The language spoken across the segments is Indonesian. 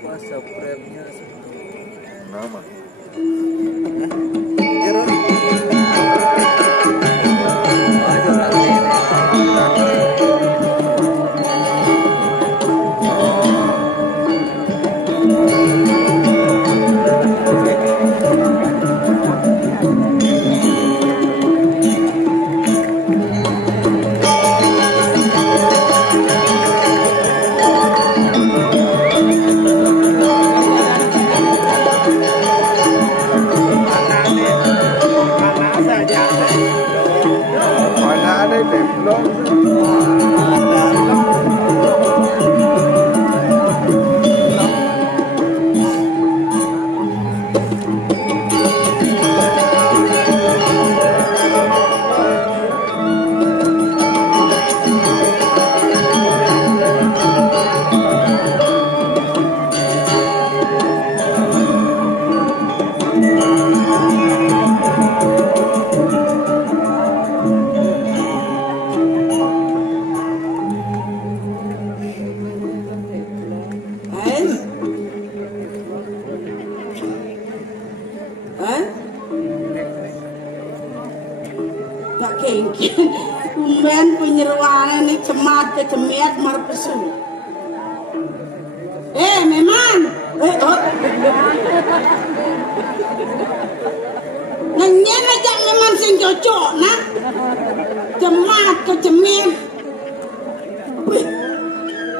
Masa premnya nama. Kumen penyeruangan ini cemat kecemiat marpesu. Meman. Nenyen aja memang sing cocok nah. Cemat kecemiat.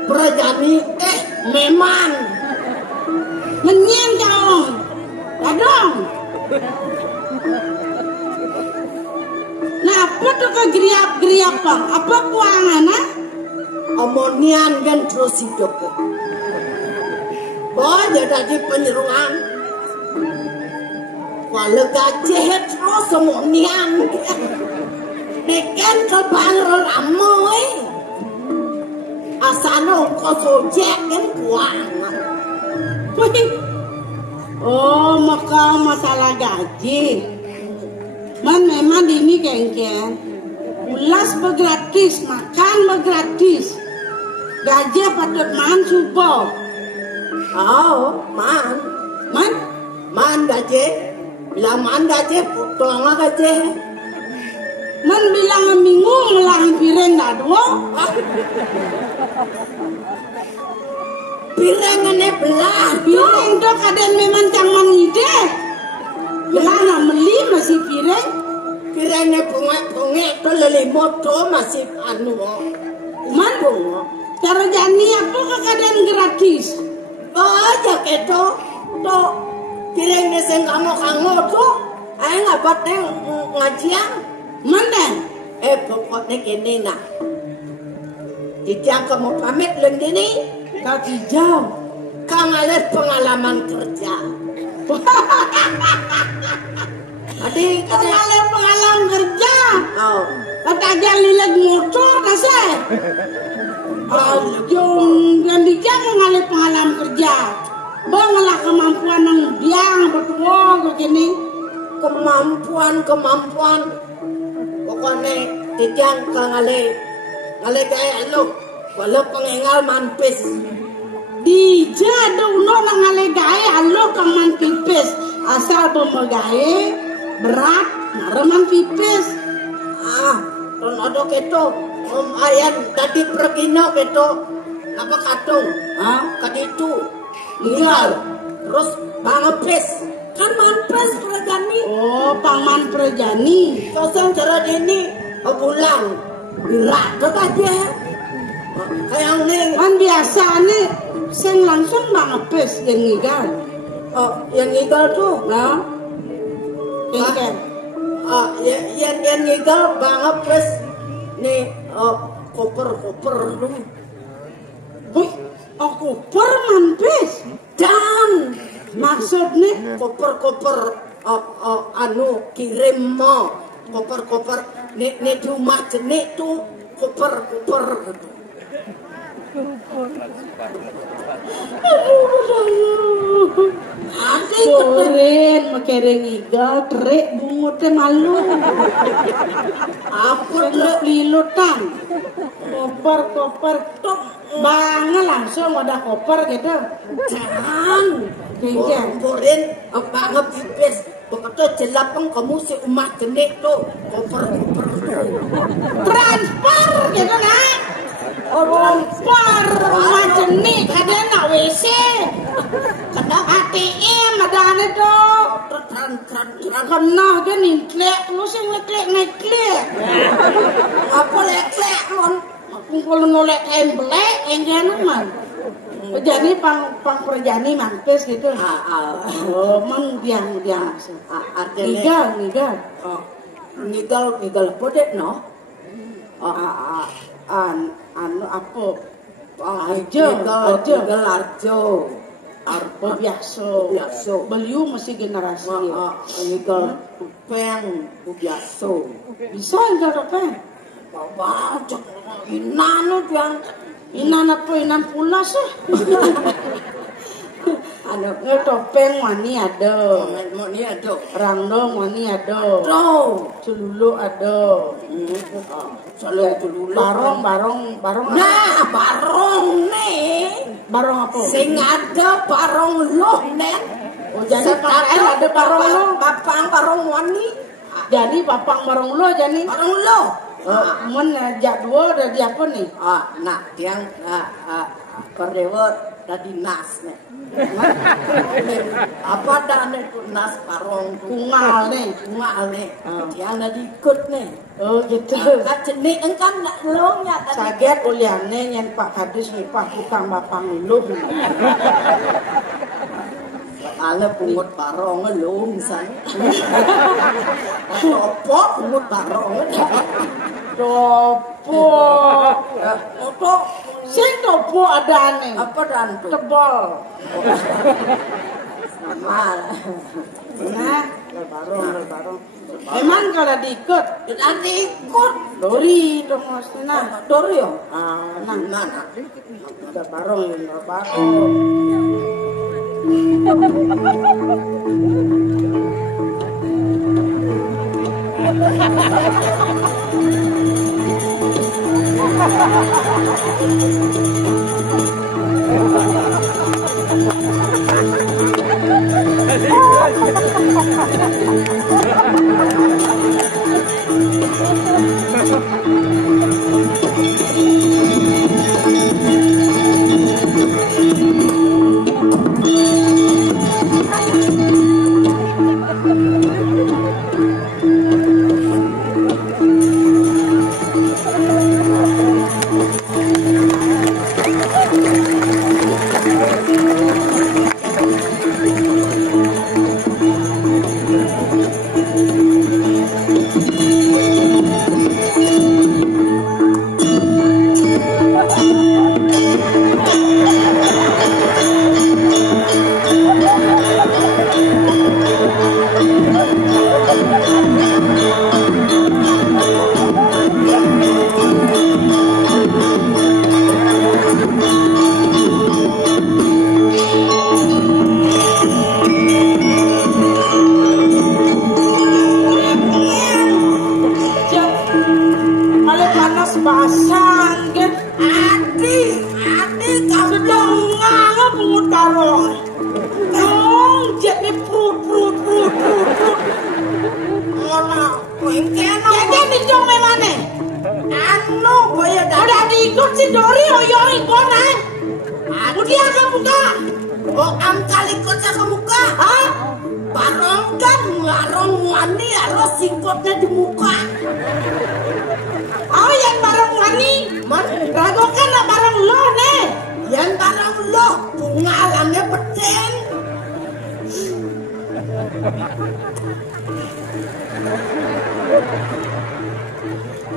Perajani memang. Nenyen dong. Adong. Apa tuh kegeriap-geriap bang? Apa kuangan ah? Omonian kan terus hidup. Banyak tadi penyeruan. Kalau gajah terus omonian. Nekan kebang ramai. Asano kosojek kan kuangan. Oh maka masalah gaji. Memang ini kengken ulas begratis, makan begratis, gaji patut man subuh. Oh, man gaji, bilang man gaji, pulang gaji. Man bilang minggu melang piring dah dua. Piring ini belah, piring tu kadang memang jangan ide. Belah meli masih piring. Piringnya bungek-bungek tu lelimut tu masih anu. Mandung. Cara jani apa kadang gratis. Oh, ya keto. Tu piringnya sengkango-kango tu. Ngapa teng ngajian? Mana? Pokoknya kini nak. Dijang kamu pamit lendini. Kau dijang. Kau ngalir pengalaman kerja. Adik ngalir pengalaman kerja. Oh. Kata aja lihat motor kasih. Jom dan dijang ngalir pengalaman kerja. Banglah kemampuan yang biang berdua begini. Kemampuan. Pokoknya dijang ngalir kayak lu. Kalau pengengal mampis. Dijadu no ngalir gaya lu keman pipis. Asal pemegai berat ngareman pipis. Don ada keto ayan tadi pergino keto apa katung kaditu tinggal terus bangepes kan manpes perjani. Oh paman perjani kosong cara ini bulan berat aja kayak nih kan biasa nih sing langsung bangepes yang ngigal. Oh, yang ngigal tuh, nah, kengken. Yang ngigal banget pres, nih, koper lu. Koper mampis, dan maksudnya koper anu kirim mo, koper nih rumah jenik tuh koper. Adik keren, makereng igal, trek bunga. pungut malu. Apa lilutan. Koper tok banget langsung ada koper gitu. Jangan. Borin apa ngepipis. Begitu jelapang kamu si umat jenik tuh koper. Transfer gitu nak. Transfer umat jenik ada nak WC. Kena ATM ada ane tuh. Kena dia niklek lu sih ngeklek. Apa leklek mon? Aku kalau nolek embelek enggak man. Jadi pang perjani mantes gitu. Oh, mang dia. Artinya nigal. Nigal podet no. Anu apa? Nigal arjo. Arpo biasa. Beliau masih generasi. Nigal peng biasa. Bisa nigal peng. Bawa cok inan yang inan apa inan pulas ada topeng wani ada rangdong wani ada celulu ada celulu barong nah barong nih barong apa sing ada barong loh nen jadi pakai ada barong lo papang barong wani jadi papang barong lo jadi barong lo mun jadwal dari apa nih? Nah, yang kordewo dari nas nih. Apa dah nih nas parong kungal nih. Yang dari ikut nih. Oh gitu. Kat jenik engkan nak longnya. Saget uliane yang Pak Kadis Pak tukang bapang lu. Ala pungut parong lu misalnya. Apa pungut parong? Topo sing topo adane apa dan tebal nah barong emang kalau diikut nanti ikut dori dong maksudnya dori yo nah ada barong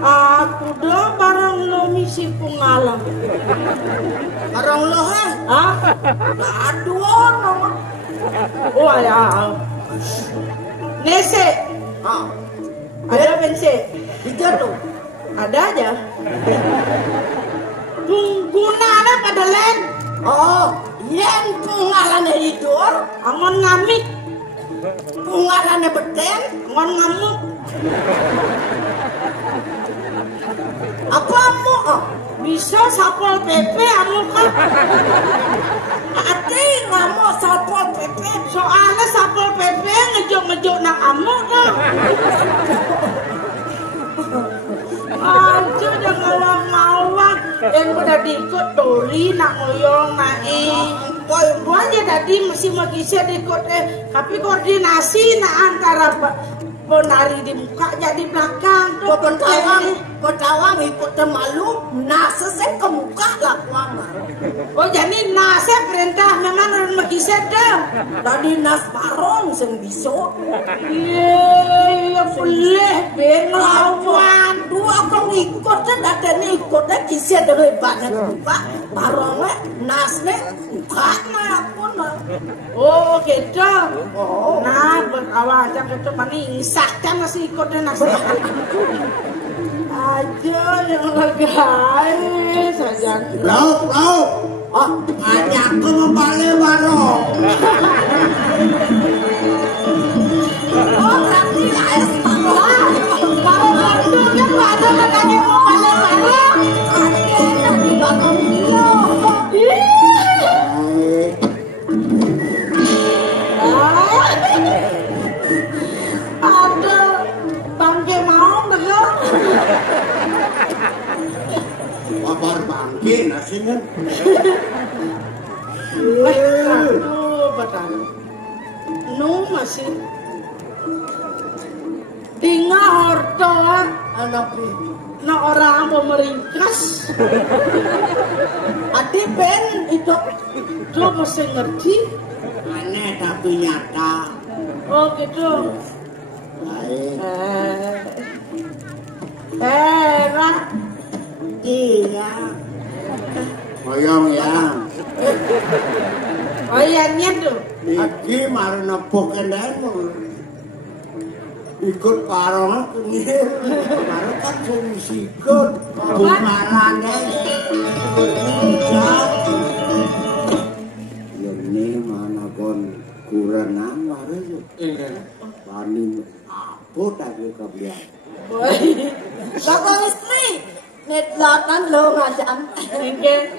Aku dah barang lo misi pengalam. Barang lo ha? Aduh, nama. Oh ya. Nese. Ada bense. Hijau tuh. Ada aja. Tunggunane pada len. Oh, yen pengalan hidur. Angon ngamik. Bungarane beden ngon ngamuk. Apa amuk? Bisa sapol PP amuk kan? Ati ngamuk sapol PP. Soalnya sapol PP ngejuk-ngejuk nang amuk kan? Aja jangan ngawang-ngawang. Yang udah diikut Dori nak ngoyong naik. Boy aja tadi mesti makisnya diikut tapi koordinasi nak antara penari di muka jadi belakang tuh petawang ikut malu nase saya ke muka lah kuama. Oh jadi nase perintah memang makisnya dah tadi nas barong sing biso iya boleh ngelawan dua kong ikut dah dan ikut dah kisah dari banyak muka barongnya nasnya muka oh gitu. Nah berkawan jangan itu manis sakit masih ikutnya nasi aja yang legais saja. Lauk. Oh, banyak ke membalik warung. Oh, berarti air separuh. Kalau waktunya nggak ada katanya mau balik warung. Ada di bakal dia. Ada bangke mau betul. Kabar bangke nasinya. Aduh, betul. Nu masih tinggal horto anak na orang mau meringkas. Adi Ben itu mesti ngerti. Aneh tapi nyata. Oh gitu. Baik. Rak. Iya. Hoyong ya. Oh iya niat tuh. Iki maru nepuk kendan ikut parong kengir. Baru kan sing sikut bumarane. Ini mana kon kurenan baru yo. Panin apa tadi keblian. Bapak istri. Net latan lo ngajak.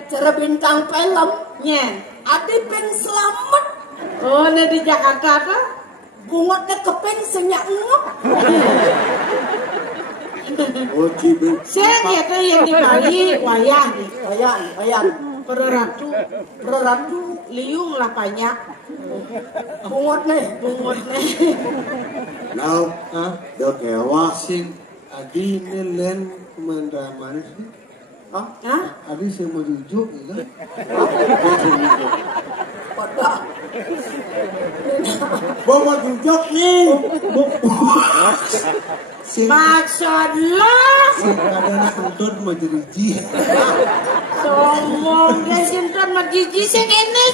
Cara bintang film. Nyen. Adi peng selamat. Oh, ini di Jakarta tuh? Bungotnya kepeng senyak ngep. Oh, cibi. Saya kata yang di Bali, wayang. Pereratu, liung lah banyak. Bungot nih. Now, do kewa. Sing adi nelen mendraman sih. Hah? Adi sing mau jujuk gitu. Bawa jujok nih. Maksud lo? Kadang tuntut mau jeriji. Sombong dia sinton sama Gigi sing ini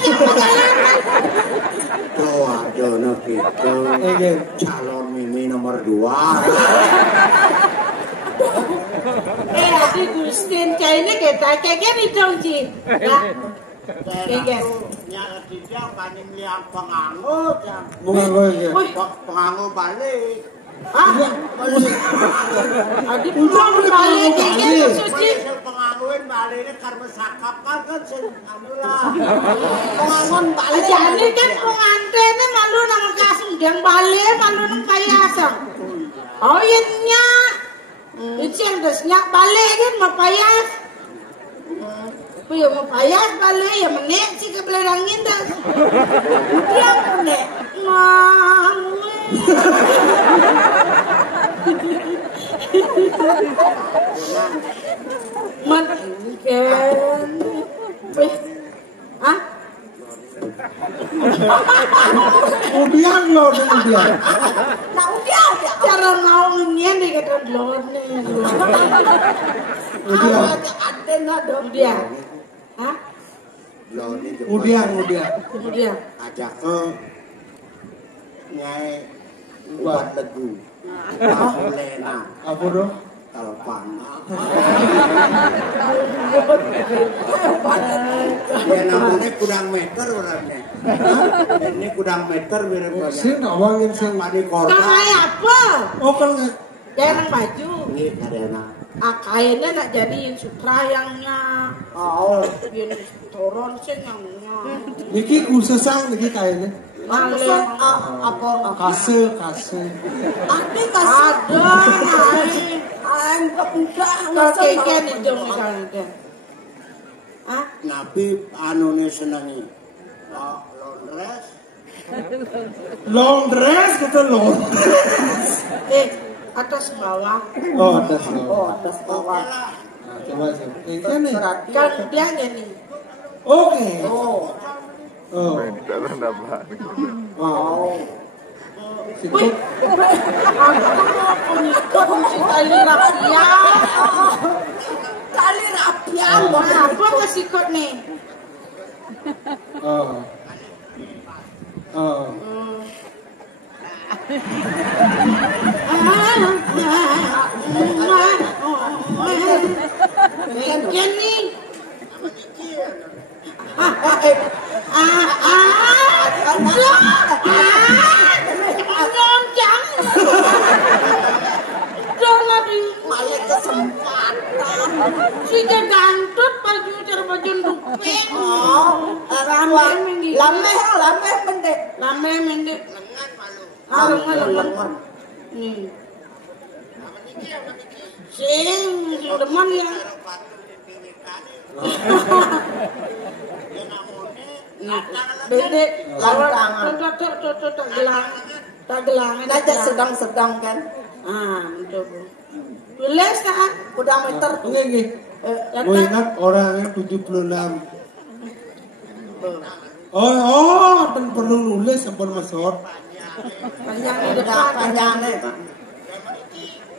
Tuh ada nak itu calon Mimi nomor 2. Adi Gustin cah ini kita kayak ni dong Ji. Kayak Nyala dia kaning liang penganggut yang penganggut balik. Adi pulang balik kayak suci. Penganggutin balik ini karena sakap kan alhamdulillah. Pengangon balik. Jadi kan pengantinnya malu nang kasih yang balik malu nang payasang. Oh iya nyak. Itu yang nyak balik kan mau payas. Ya mau payas balik ya menek sih ke belerangin dah. Dia menek. Mungkin. Hah? Udian lo udian. Nah udah cara mau ngien di kata blon nih. Udian. Ada nggak dong dia? Hah? Udian. Kemudian. Ajak ke nyai buat legu. Lena. Apa dong? Telpan. Ya namanya kudang meter orangnya. Ini kudang meter mirip banget. Sih ngawangin sih. Mani korda. Kayak apa? Oh kan Jarang baju. Ini karena. Kayaknya nak jadiin sutrayangnya. Oh, yang turun sih nyangnya. Niki khususang niki kayaknya. Malah apa? Kase. Ada kasih. Ada. Enggak kayak itu misalnya. Ah, Nabi anu senangi. Laundress. Long dress kata long. atas bawah. Oh atas bawah. Oh, atas bawah. Nah, coba sih. Ini nih. Kan dia gini. Oke. Oh. Oh. Wow. Wih, tali rapia. Tali rapia. Apa kesikut nih? Oh. Oh. Jenny. Si gantut baju terbaju duping. Lameh pendek. Lengan. Nih. Sing demen ya. Bendek lantang. Tagelang. Aja sedang-sedang kan. Untuk. Tulis kan udah meter. Ini. Gue ingat orangnya 76. Oh, perlu nulis sampun masuk. Panjang di depan, panjangnya.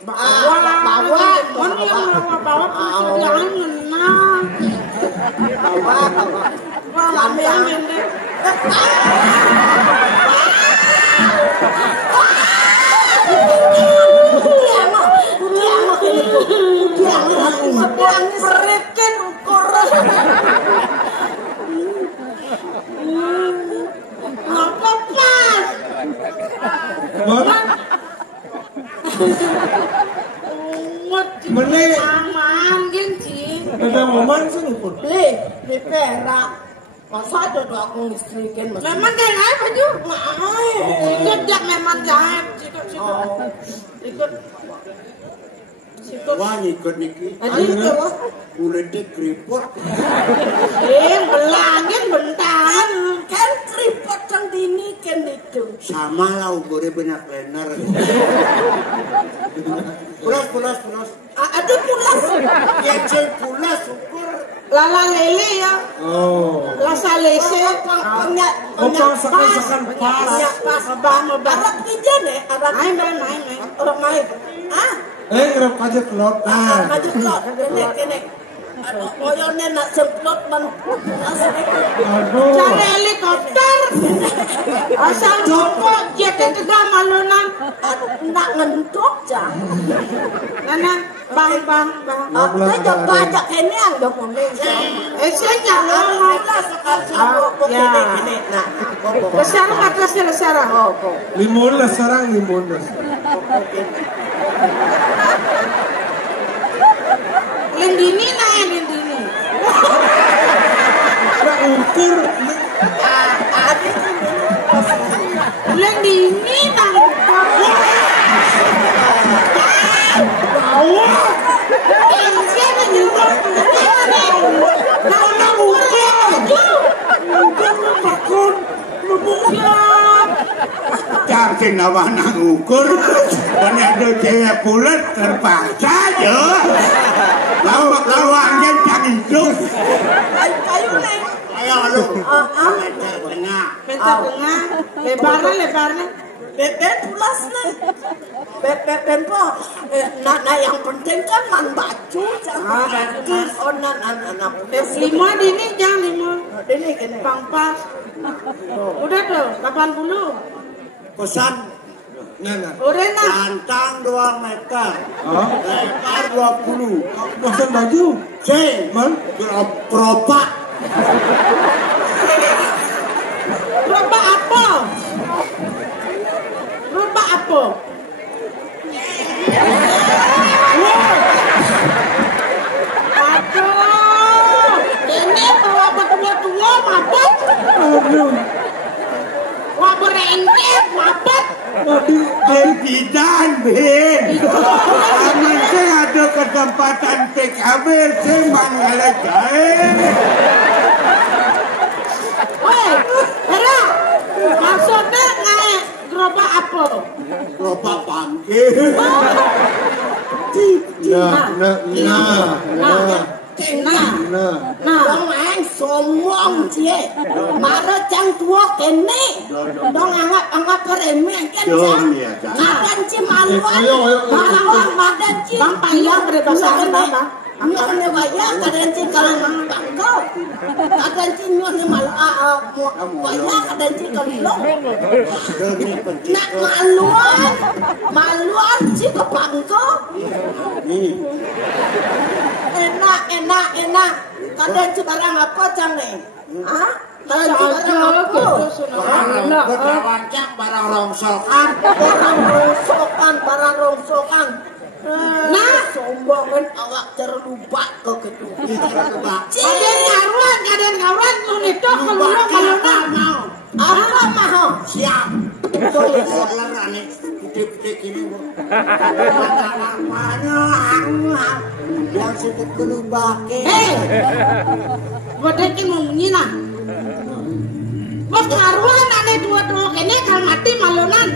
Bawa, jangan menang. Bawa, pendek. Perikin ukuran. Ngapa pas? Mene aman genci. ada momen sih ukur. Beli perak. Masa ada aku listrikin. Memang kayak apa baju? Sikut jak memang jahit. Sikut. Wah ngikut niki. Kulitnya keriput. Belangin bentar. Kan keriput yang dini kan itu. Sama lah ukurnya banyak lenar. Pulas. Aduh pulas. Ya ceng pulas ukur. Lala lele ya. Oh. Lasa lese. Pasakan pas. Abang. Arab hijau deh. Main. Orang main. Ngerap aja kelot. Maju kelot. Kene. Koyone nak semplot man. Aduh. Cari helikopter. Asal joko jete tegak malunan. Nak ngentuk jah. Nana, bang. Kita pajak ini anggap mending. Saya nyalon. Ya. Nah, besar atasnya lesara. Limun lah sarang. Lendini. Ada ukur. Lendini nang. Cari nawah nang ukur. Penado cewek pulet terpaksa aja. Lawangnya jangan hidup. Kayu neng. Ayo lu. Meter tengah. Lebarnya. Beben pulas nih. Beben po. Nah yang penting kan man baju jangan. Anak. Lima dini jangan lima. Dini kene. Pangpas. Udah tuh 80. Pesan Nana. Orena. Pantang 2 meter. Lebar 20. Pasang baju. Sing, Man. Propak. Roba apa? Roba apa? Aduh, ini bawa betua-tua mabuk. Aduh. Wah berengket mabuk. Tadi Bidan, Ben. Aman saya ada kesempatan PKB, saya manggalah jahe. Hei, Hera, maksudnya ngai gerobak apa? Propak panggil. Dong anh sombong cie, marah cang tua kene, dong anggap keremen kan cang, badan cie maluan, maluan badan cie, bang payah berbahasa apa? Nyuhnya bayar kadang cie kalau bangkau, kadang cie nyuhnya bayar kadang cie kalau nak maluan cie ke bangkau. Enak. Kadang ci barang apa cang nih? Hah? Kadang ci barang apa? Barang rongsokan. Barang rongsokan. Nah, sombong kan awak terlupa ke gedung. Kadang karuan lu itu kalau mau. Apa mau? Siap. Solar aneh, gede-gede gini. Yang sedikit kelubake. Hei, bodekin mau menyilang. Mas karuan aneh dua-dua kene kalau mati malunan.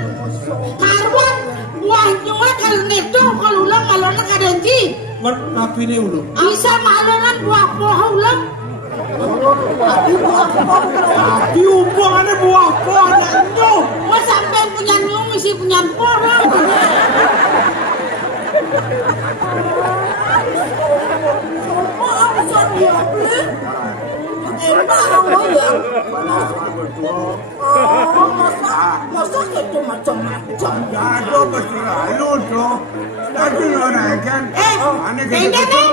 Karuan buah nyuat kalau neto kalau ulang malunan kadenci. Tapi ini ulo. Bisa malunan buah ulang. Tapi hubungannya buah nyanyo. Mas sampai punya nyung isi punya porang. Masa itu macam-macam. Jatuh pasti lalu tuh. Tapi orang kan. Aneh Kenggan nih.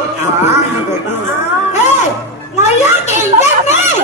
Hei, ngoyak kenggan nih.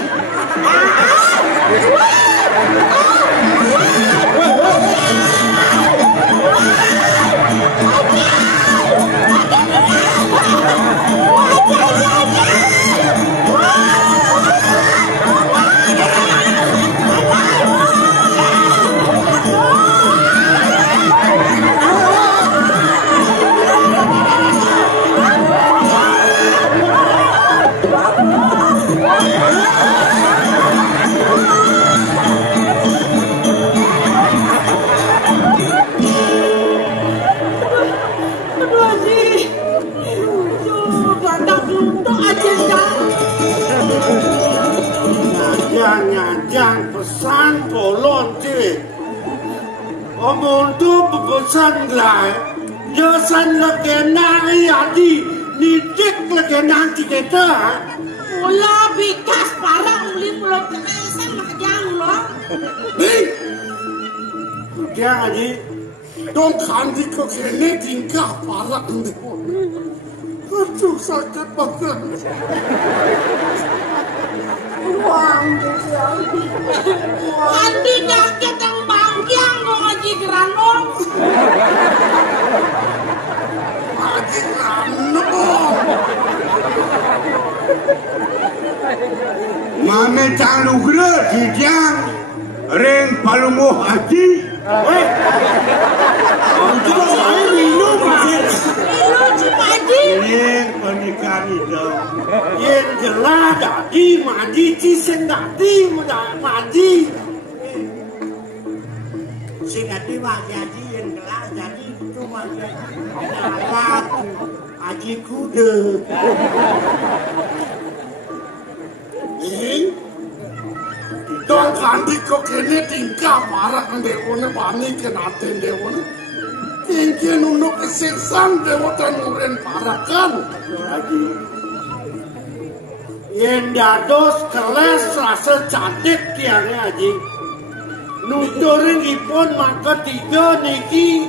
Nyajang pesan polon cik. Omong tu pesan lai. Josan legena yadi. Nidik legena kita. Mula bikas parang uli mulut kenasan makjang lo. Hei. Dia aja. Dong kandi ko kene tingkah parang ni. Aduh sakit banget. Andi nyakit yang bangkiang mau ngaji geranong. Ngaji geranong. Mame calu gre dijang ring palumuh haji. Untuk saya minum Lu cipaji. ring pernikahan itu. Yen gelah dadi mandi sing dadi mandi. Sing ati mah jadi yang gelas jadi itu mah jadi. Haji kuda. Dong kandi kok kene tingkah parah ndewone wani kenaten dewone. Kengken unuk keseksan dewotan muren parakan. Yen dados keles rasa cantik tiangnya aji. nuturipun mangka 3 niki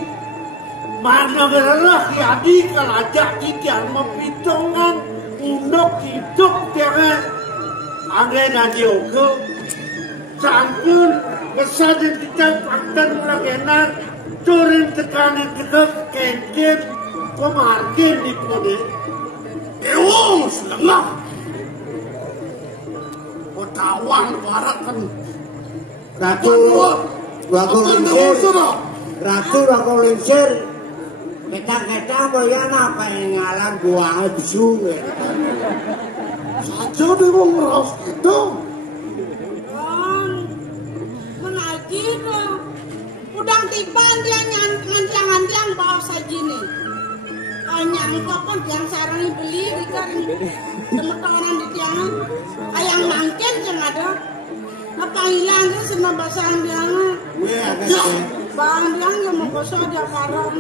mangerah yadi kalajak titiang mepitungan undok hidup tiang angin aja oke sampun kesadin titiang pantan lagenan turun tekanan tegak kentir kemargin di pode ewong selengah Tawan warakan Ratu lincir kita bayang apa yang ngalang buangnya bisu saja deh wong ngeros gitu mengaji tuh udang tiban dia ngancang-ngancang bawa sajini nyangkok kan yang sarang beli di kan temen-temenan di tiangan ayang mangken yang ada apa hilang terus sama basang tiangan bang tiang yang mau gosok dia karang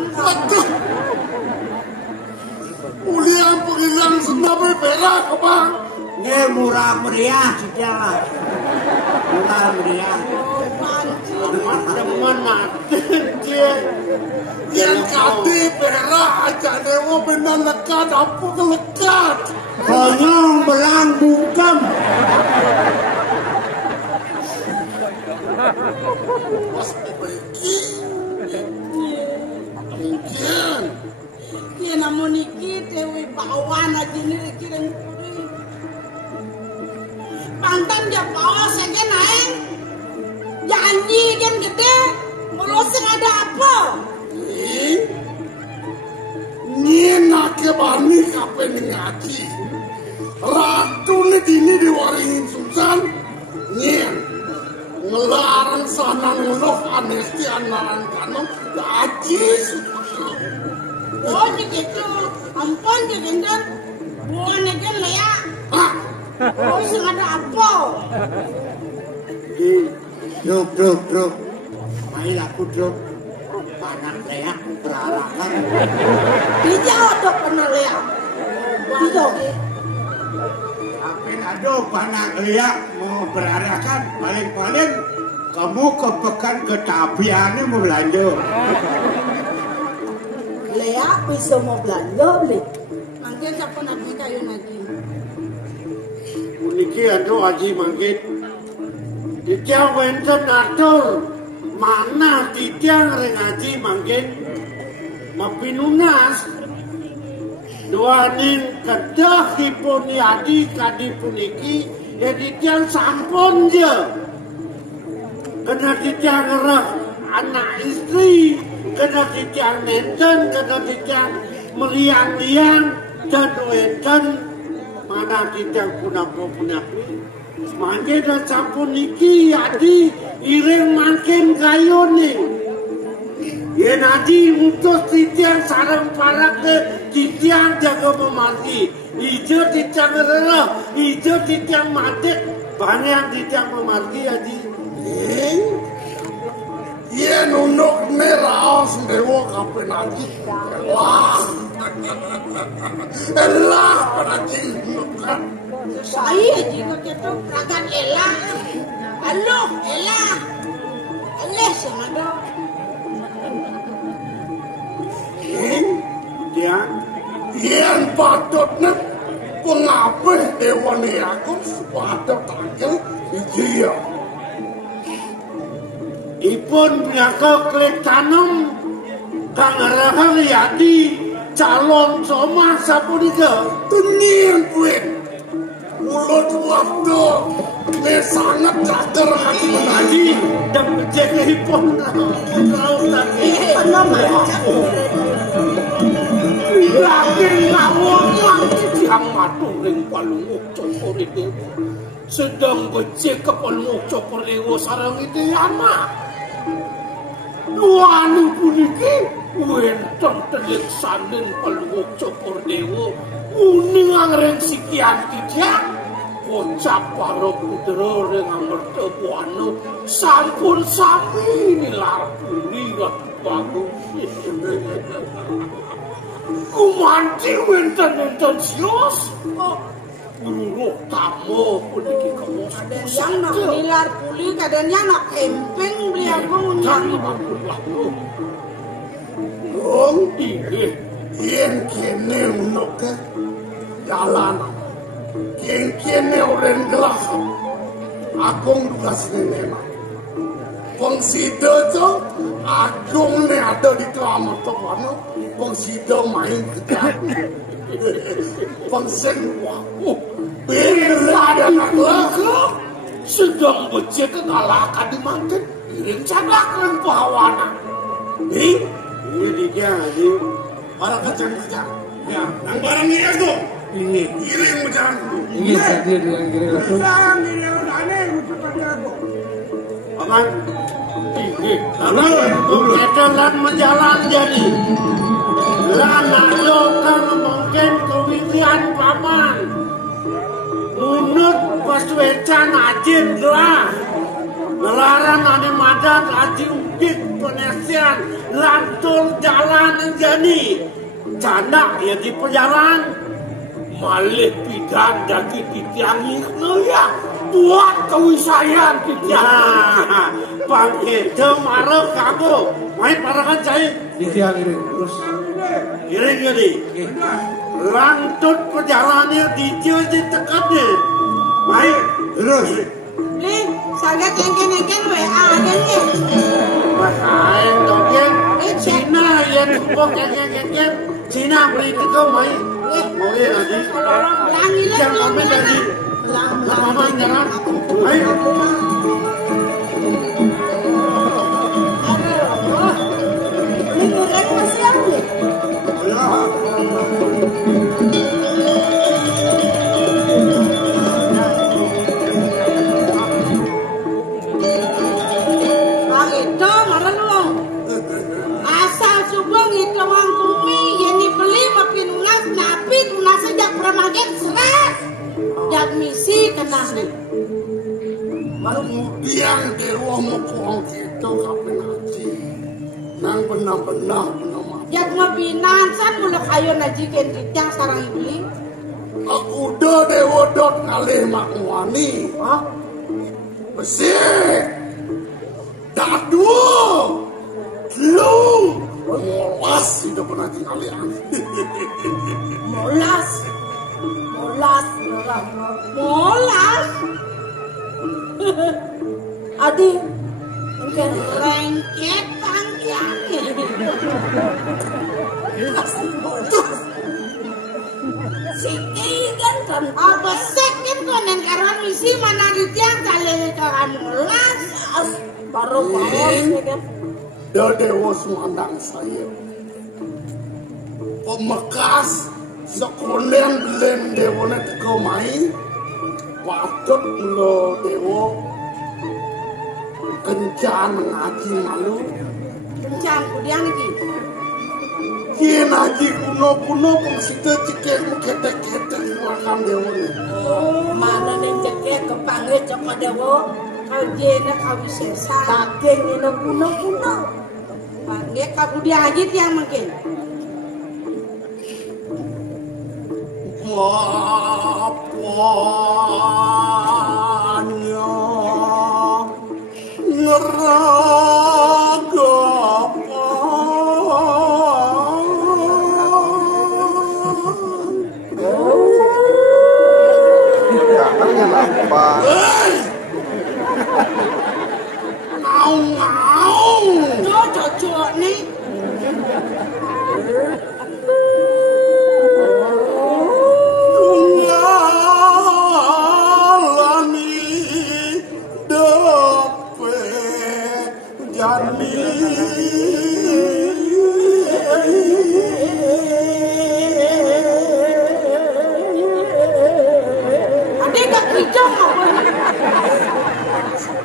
ulian penghilang senapnya berak bang ini murah meriah lah murah meriah teman-teman dia yang kati berak aja dewa benar lekat apa kelekat konyong belang bungkem pas dipergi mungkin dia namun iki dewi bawan aja nih kirim pantan dia bawa saja naik janji kan gede melosing ada apa Nina kebani kapan ngaji ratu ini diwaringin Susan nyen ngelarang sana ngelok anesti anaran kanon ngaji oh gitu ampun jegendan bukan aja lah ya melosing ada apa Druk main aku druk panak leak berarakan dijauh dok pernah leak dijauh tapi aduh panak leak mau berarakan paling-paling kamu kepekan ketapiannya mau belanja leak bisa mau belanja beli mungkin siapa nanti kayu lagi uniki aduh aji mungkin Titiang wenten atur mana titiang rengaji mungkin mapinunas duanin kedah hiponi adi kadi puniki ya titiang sampun je kena titiang ngerah anak istri kena titiang nenten kena titiang meliang-liang dan wenten mana titiang punak-punak mangke dah sampun niki adi ireng makin kayo nih yen adi utus titiang sarang parak ke titiang jaga memanti ijo titiang rela ijo titiang matek banyak titiang memanti adi yen unuk merah sendewo kapan adi elah adi saya jika kita peragan elah halo elah elah sama dong dia yang patutnya pengapih dewan aku pada tanggal iya ipun biaka klik tanam kang arahang yadi calon soma sapunika tenir kuit mulut waktu ini sangat cacar hati lagi dan menjaga ipun laut lagi lagi ngawur lagi diang maturing palunguk cokor itu sedang becek ke palunguk cokor itu sarang itu ama dua anu puniki wentong telik sandin palunguk cokor dewa uning angreng sikian tidak kocap paro putera dengan mertebu anu sampun sami nilar puli bagus kumanci wenten sios buruk tamu puniki kemos. Kadang yang nak nilar puli, kadang yang nak camping beli apa nyari. Dong, yen kene unok ke jalan. Yen kene orang gelas. Agung tugas nenek. Pengsido tu, agung ni ada di kelamat tu mana. Pengsido main kerja. Pengsen waku. Bila ada nak lakukan. Sedang becek kegalakan di mantin. Rencanakan pahawana. Ini dia ni. Para kacang-kacang. Ya, yang barang ni aku. Ini. Giring macam aku. Ini saja dengan kira aku. Jangan ni yang aneh kepada aku. Paman. Ketelan menjalan jadi. Lana kan mungkin kewikian paman. Munut paswecan ajin lah. Nelaran ane madat aji ubik penesian. Lantul jalan jadi. Canak ya di perjalanan. Malih pidan daki titiangi ya. Buat kewisayan titiang. Panggil marah kamu. Main parakan saya. Titiang ini terus. Giring jadi. Lantut perjalanannya dijil di tekatnya. Main terus. Li, sangat engken-engken WA ada ni. Masain dongeng. Cina yang tumpuk engken. Cina beli tekau main. Boleh lagi. Langi lah. Jangan komen lagi. Lama jangan. Main. Ni goreng masih apa? Itu marah lu. Asal subang itu wang kumi yang dibeli mapi nunas napi nunas sejak permagen serat. Jak misi kena ni. Baru kemudian di ruang mukuang kita kapan haji. Nang benar-benar nama. Jak mapinan san mulak ayo naji kenditang sarang ibli. Aku dah dewodot kali makwani. Oh, Besik. Dadu. Lu. Molas hidup nanti kalian. molas. Molas. Adi, engkau rengket panggian. Sikigan kan apa sekin konen karuan misi mana di tiang kali kawan molas. Baru kan. Dah dewa semandang saya. Pemekas sekolah belum dewa nanti kau main. Patut lo dewa kencan ngaji malu. Kencan kudian lagi. Kien ngaji kuno pengsita cikek ketek-ketek makan dewa ni. Oh, mana nih cekek kepanggil cokok dewo. Kau jena kau sesa. Daging ini kuno. Panggil kau dia aja tiang mungkin. Apanya ngeragapan. Ngau. Cocok nih. Adik gak hijau apa?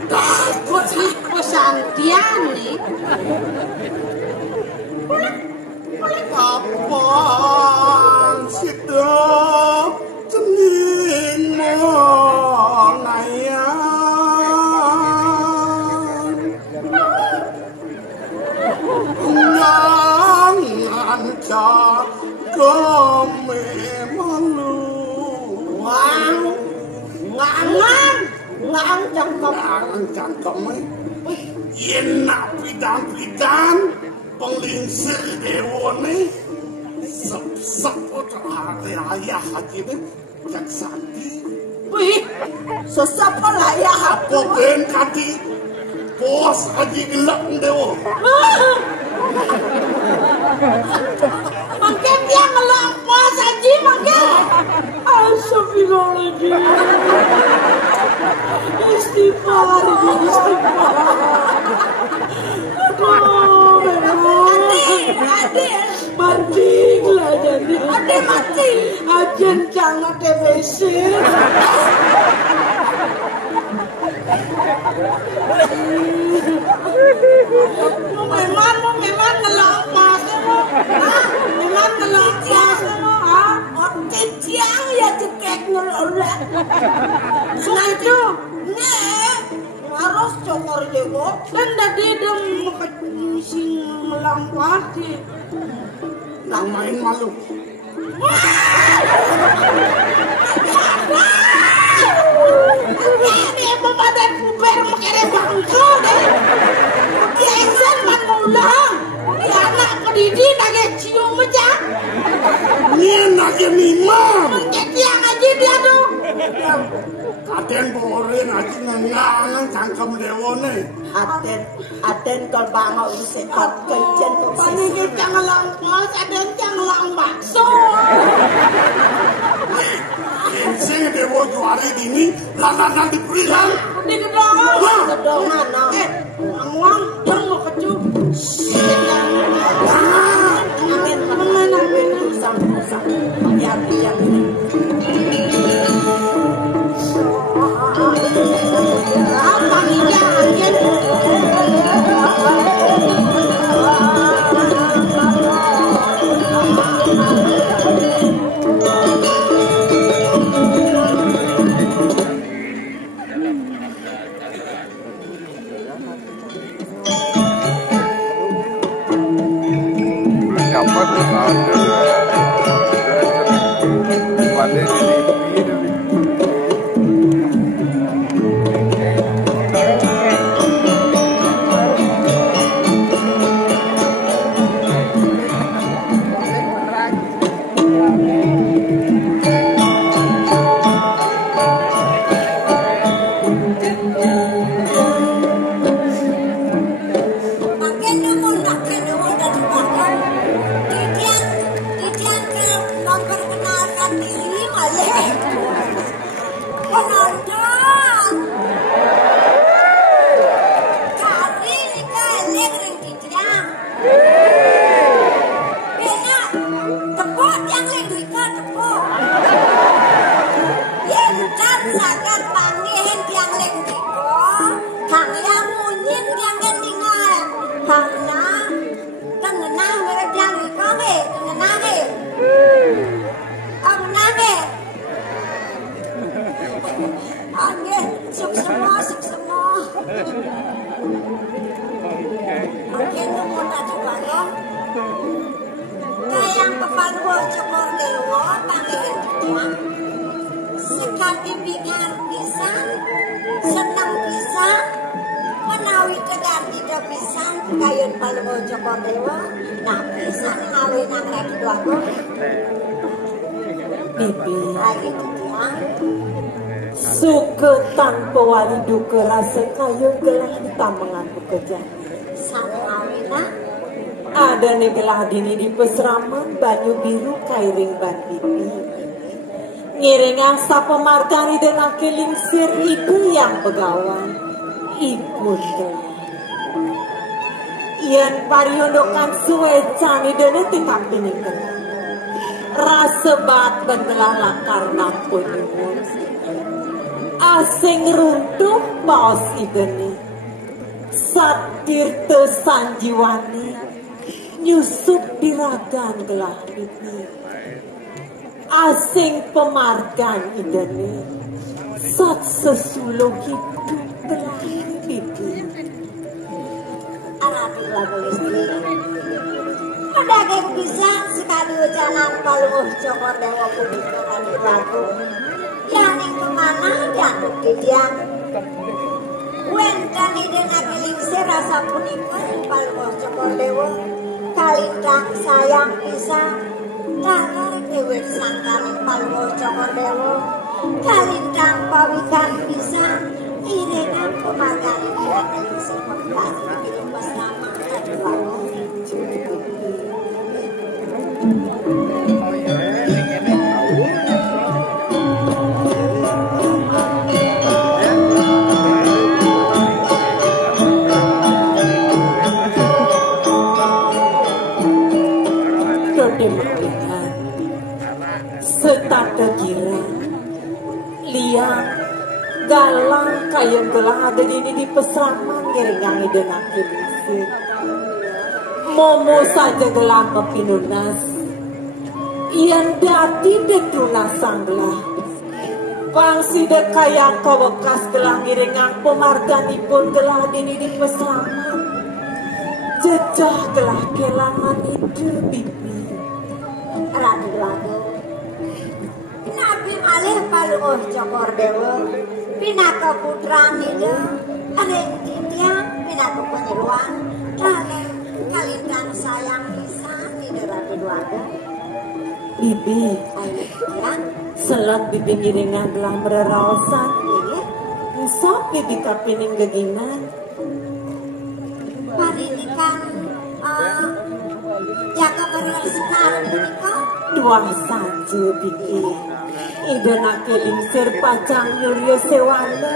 Takut sih pesantian nih. Kapan sidang cening mengayan jangan jaga malu. Wah, cangkeme yen nak pidan-pidan penglingsir dewone sep-sep hati ayah haji ini jak sakti wih sesapa ayah apa ben kati bos haji gelap dewo makin dia ngelampas haji makin astagfirullahaladzim istighfar adik mati lah jadi adik mati ajen jangan TBC memang ngelampas memang ngelampas otik tiang ya cekek ngelolak sengaja nih harus cokor dewo dan tadi dem sing melampas nang main malu ini pembadan puber makere bangko deh dia insan man ngulang dia anak pedidi nage cium aja ini nage mimam dia ngaji dia tuh kaden borin aja ngengangan cangkem dewone aden kal bangau sekat kencen kok panik jangan lampas aden jangan lambat so sing dewo juari dini lanang diberikan di gedongan ngomong yang mau kecup amin usang yang apa dia anjen suka tanpa wali duka rasa kayu gelah ditambangan bekerja Samawina ada nih gelah dini di peseraman banyu biru kairing ban pipi ngiring angsa pemartani dan akilingsir itu yang pegawai ikut Ian pariondokan suwe cani dan tingkap piningkan rasa bat bentelah lakar nampun asing runtuh paus ideni satir te sanjiwani nyusup diragan gelah ini asing pemargan ideni sat sesulo hidup gelah ini alhamdulillah polisi pedagang bisa sekali jalan paluh cokor dewa kudikan lagu yang kemana jatuh di diang Wentani dengan elingse rasa punika Palwa Cokordewo kalintang sayang pisang taler dewek sangkaring Palwa Cokordewo kalintang pawikan pisang irengan pemargan dengan elingse pekasi kirim bersama aduh setata kira liang galang kayang gelang ada di pesraman ngeringang idenang kilisir momo saja gelang kepinunas ian dati detunas sanglah pangsi de kayang kawekas gelang ngiringang pemarganipun gelang di pesraman jejah gelah kelangan itu bibi radu lagu nabi malih Palwa Cokordewo pinaka putra nida areng titiang pinaka penyeruan taler kalintang sayang bisa nida radu lagu bibi ayah selat bibi ngiringan gelah mererawasan sok bibi kapining gegingan parinikan jaga beras sekarang menikah dua saja bikin ide nake lingsir pacang nyuryo sewana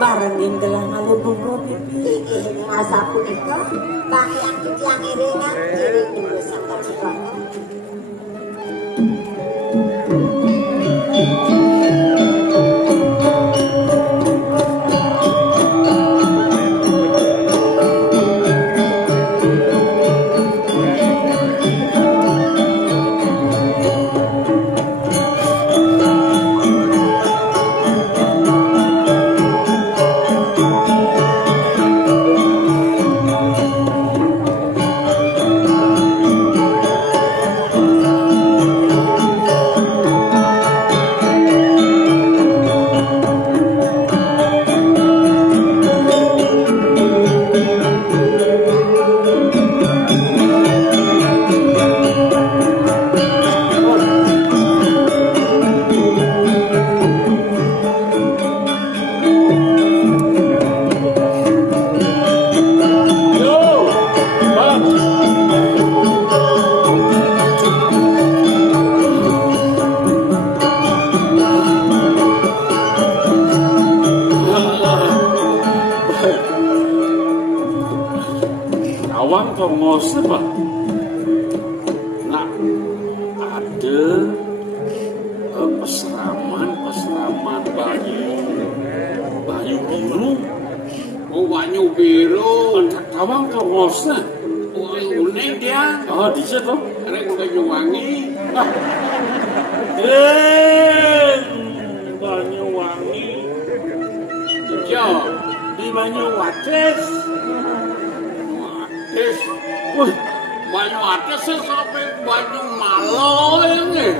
barengin gelang ale bungo bibi ini asa punika bagian yang iringan iring dulu sangka cikoko Sebab nak ada peseraman Banyu Biru. Oh, Banyu Biru. Tawang ke Rosa. Oh, unik dia. Oh, di situ. Ada Banyuwangi. Banyuwangi. Jauh di Banyuwates. Wih, Banyu Ates sampai Banyu Malo ini.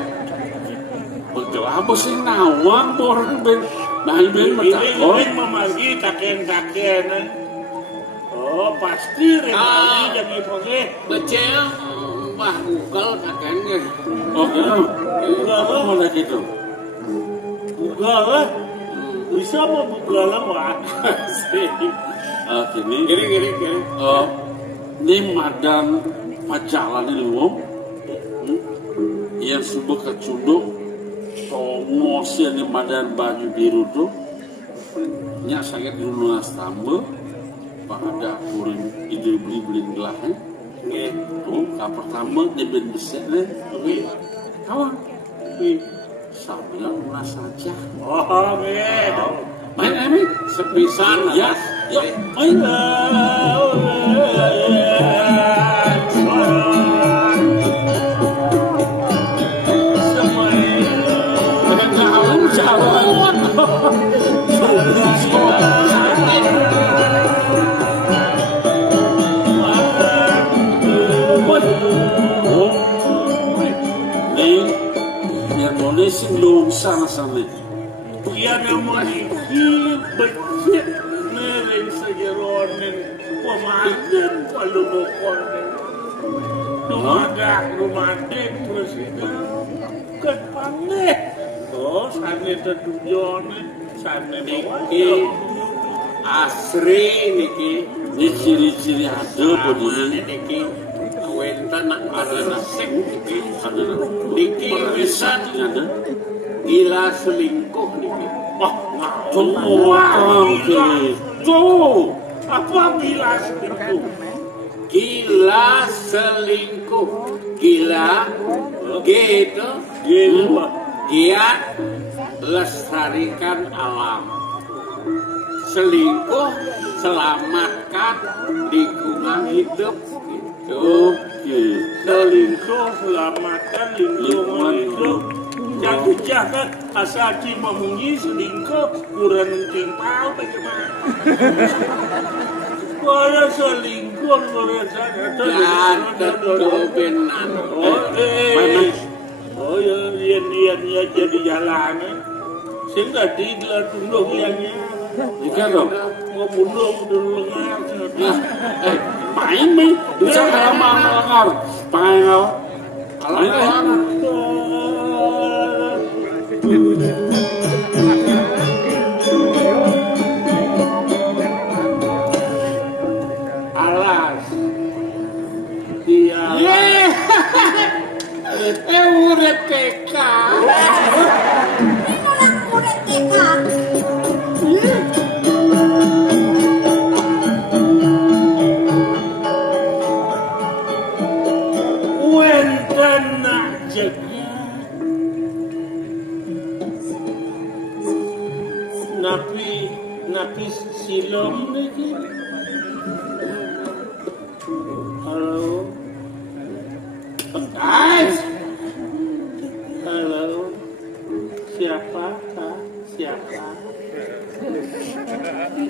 Betul apa sih nawang orang ben macam memanggil kakek. Oh pasti remali jadi pokoknya. Becel Mbah Ugal kakeknya. Oh Ugal mana gitu? Ugal bisa mau Ugal apa? Gini. Oh. Ini madan pacalan ini wong yang subuh kecunduk tomosi ini madan Banyu Biru tuh nyak sakit dulu nastambe pak ada kuring ide beli gelahan gitu kak pertama dia ben besar deh kawan sabnya lunas saja main ini sepisan ya main sana. Iya namanya becek nering pemagen kalau bokon. Lumadik presiden. Kan paneh. Oh, sane tetujone, sane niki asri niki. Ini ciri-ciri ada bodine niki. Wenten ada sing niki bisa gila selingkuh niki. Tuh, apa gila selingkuh? Gila selingkuh, gila, gitu, giat lestarikan alam, selingkuh selamatkan lingkungan hidup, gitu. Selingkuh selamatkan lingkungan hidup. Jangan asal memunyi selingkuh kurang timpal bagaimana? Kalau selingkuh merasa ada benar. Oh ya, lian jadi jalan. Sehingga tidak tunduk liannya. Jika dong, mau bunuh dulu lengar. main nih, bisa lama lengar, main kalau alas dia urip keka wenten nak jaga napi silom lagi. Halo. Guys. Halo. Siapa?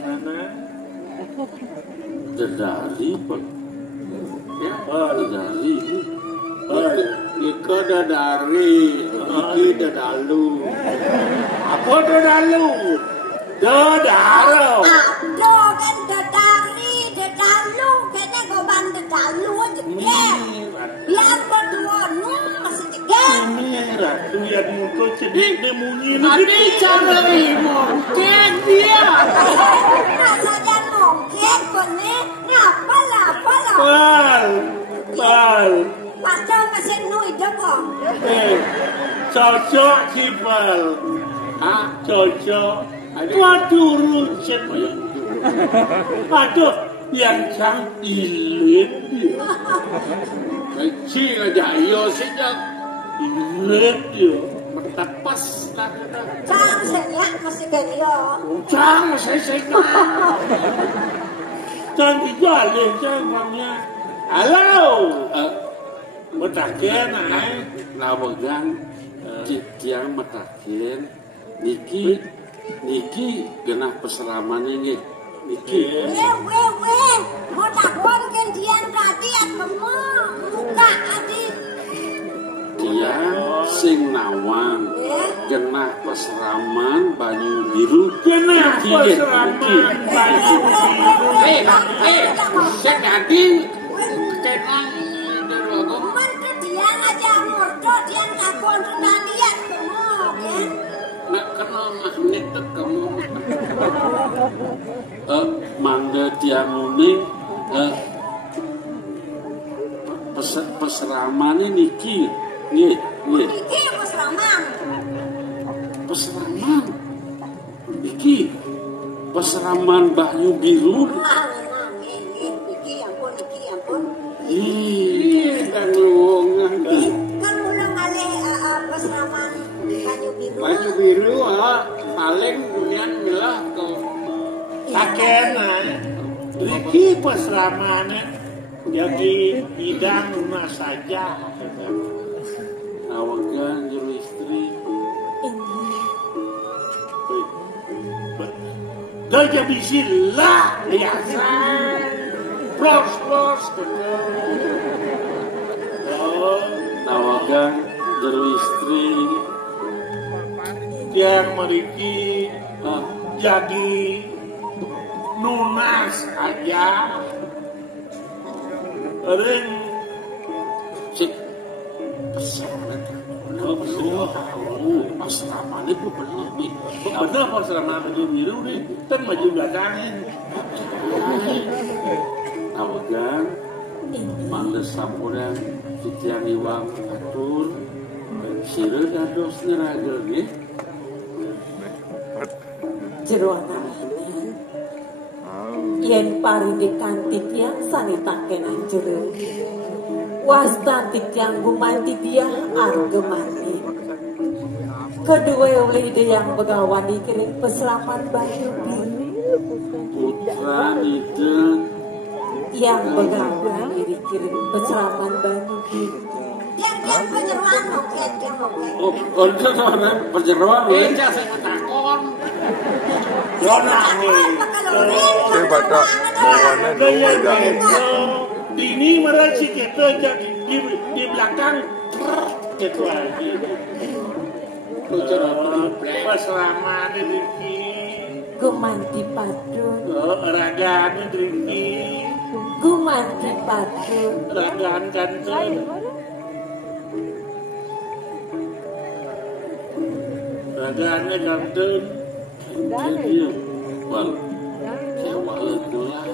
Mana? Dedari pak, ya dedari, Iko dadari, iki dadalu. Apa dadalu? Dadalu. Aduh kan dedalu kayaknya goban dedalu aja deh. Yang berdua masih jeger. Ini ratu yang muka cedik nemunyi. Adi cara mungkin dia. Rasanya mungkin kone ngapa lah. Pal. Pasal masih nui dong. Cocok sih pal. Cocok. Waduh runcet. Aduh, yang sang ilit. Kecil aja, iyo sejak Ilit ya. bertapas lah. Cang senyak masih kaya. Jangan saya Cantik jalih cangkangnya. Halo. Metaken ay. Nawagan tiang matakin niki genah peseraman ini niki Weh. Mau takon kan dian tadi apa mau? Buka adik. tiang sing nawang genah peseraman banyu biru Kenapa niki seraman baju biru? saya tadi kenang dulu Mantu dia ngajak murdo dia takon tentang dia mau kan? nak kenal magnet kamu mangga tiang uning peseraman ini niki nggih Iki mas Ramang. peseraman iki peseraman banyu biru Iki ampun. ih dan luwungan Kan ulang kali peseraman banyu biru paling kemudian milah ke Sakena. Riki pesramane jadi bidang rumah saja. awagan juru istri Gajah bisila biasa. Pros. awagan juru istri Yang meriki jadi nunas aja. Ring si pesawat asrama itu belum nih. bener asrama baju biru nih, kan maju belakangin. Tahu kan? Mangga sampuran titiang iwang atur sira dados neragel nggih. Jero anak yen paringi kanthi tiyang sanitaken jero wasta tiyang gumanti dia arga mati kedua oleh yang begawan dikirim peselaman Banyu Biru Putra itu yang begawan dikirim peselaman Banyu Biru Yang penyeruan oh untuk orang penyeruan Beja saya takon. Dona nih. Saya baca bawaannya dua jam. Dini mereka kita jadi di belakang gitu lagi. Pas lama di Riki, gumanti padun ragaan di Riki, gumanti padun ragaan kantor. Ragaannya kantor. jadi wal kewa itulah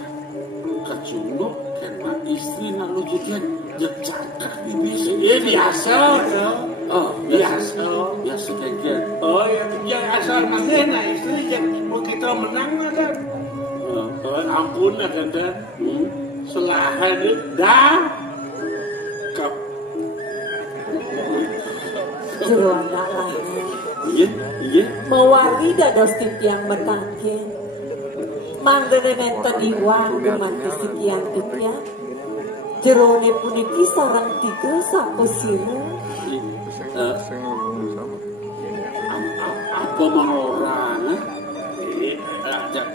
kacunguk karena istri nalu juga jecakak di biasa. Iya biasa. Oh Biasa. biasa kayak Oh yang asal mana istri yang kita menang kan. Ampun kan dan selahan dah kap jero anak lain iya mewali dados titiang metaken mandene nenten iwang gumanti sekian titiang jerone puniki sareng tiga saposira apa orang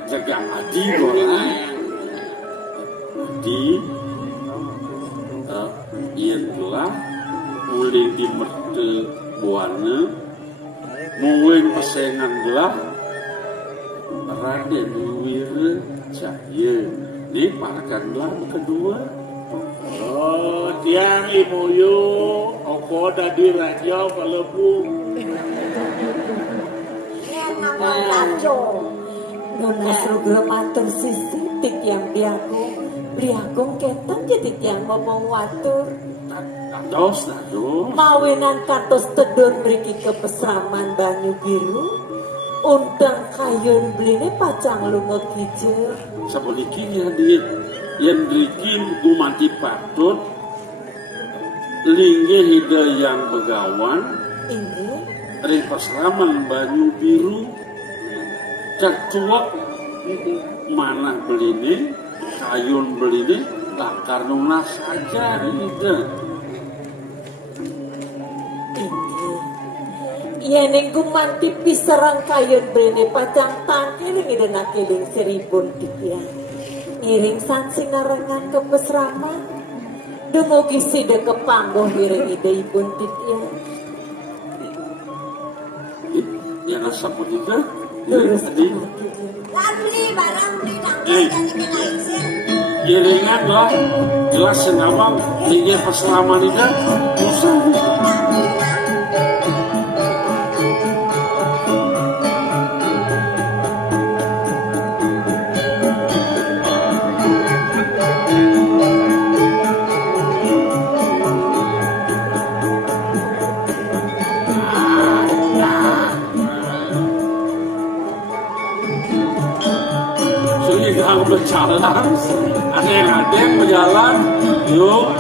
jaga adi orang di ialah mulai di merte buana mueng pesengan gelah Raden Wira Cahya ini parakan gelah kedua. oh tiang imuyu oko dadi raja kalebu nona sruga matur sisi titiang biagung ketan jadi tiang ngomong watur Dados mawinan katos tedon mriki ke pesraman Banyu Biru undang kayun bline pacang lunga kijer sabunikinya dia yang bikin gumanti patut linggih hidayang begawan ini ring pesraman Banyu Biru kecuak mana beline kayun beline lakar nunas aja ide yen gumanti piserang kayun bline pacang tangkiling idena kiling seribun dikian ngiring san sinarengan ke pesraman dumugi sida kepanggoh ngiring ide ibun dikian yang asap juga terus tadi beli barang beli nangkep jadi kena isir. iringan lah jelas senawang linggih pesraman itu susah. Berjalan, ada yang berjalan, yuk.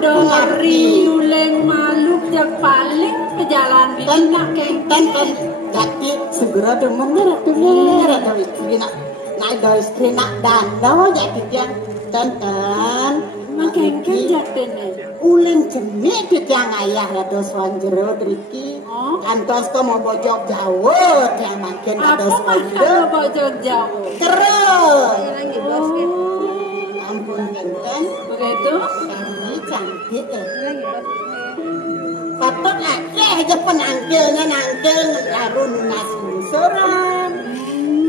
dori uleng malu jak paling pejalan bina ten jadi segera demen ratu istri nak do istri nak dano jadi dia ten makengken jatene uleng jemik di tiang ayah rado swanjero driki kantos ko mau bojok jauh yang makin rado swanjero bojok jauh terus ampun kenten begitu kami cantik patok aja penangkilnya nangkil ngaruh nunas suran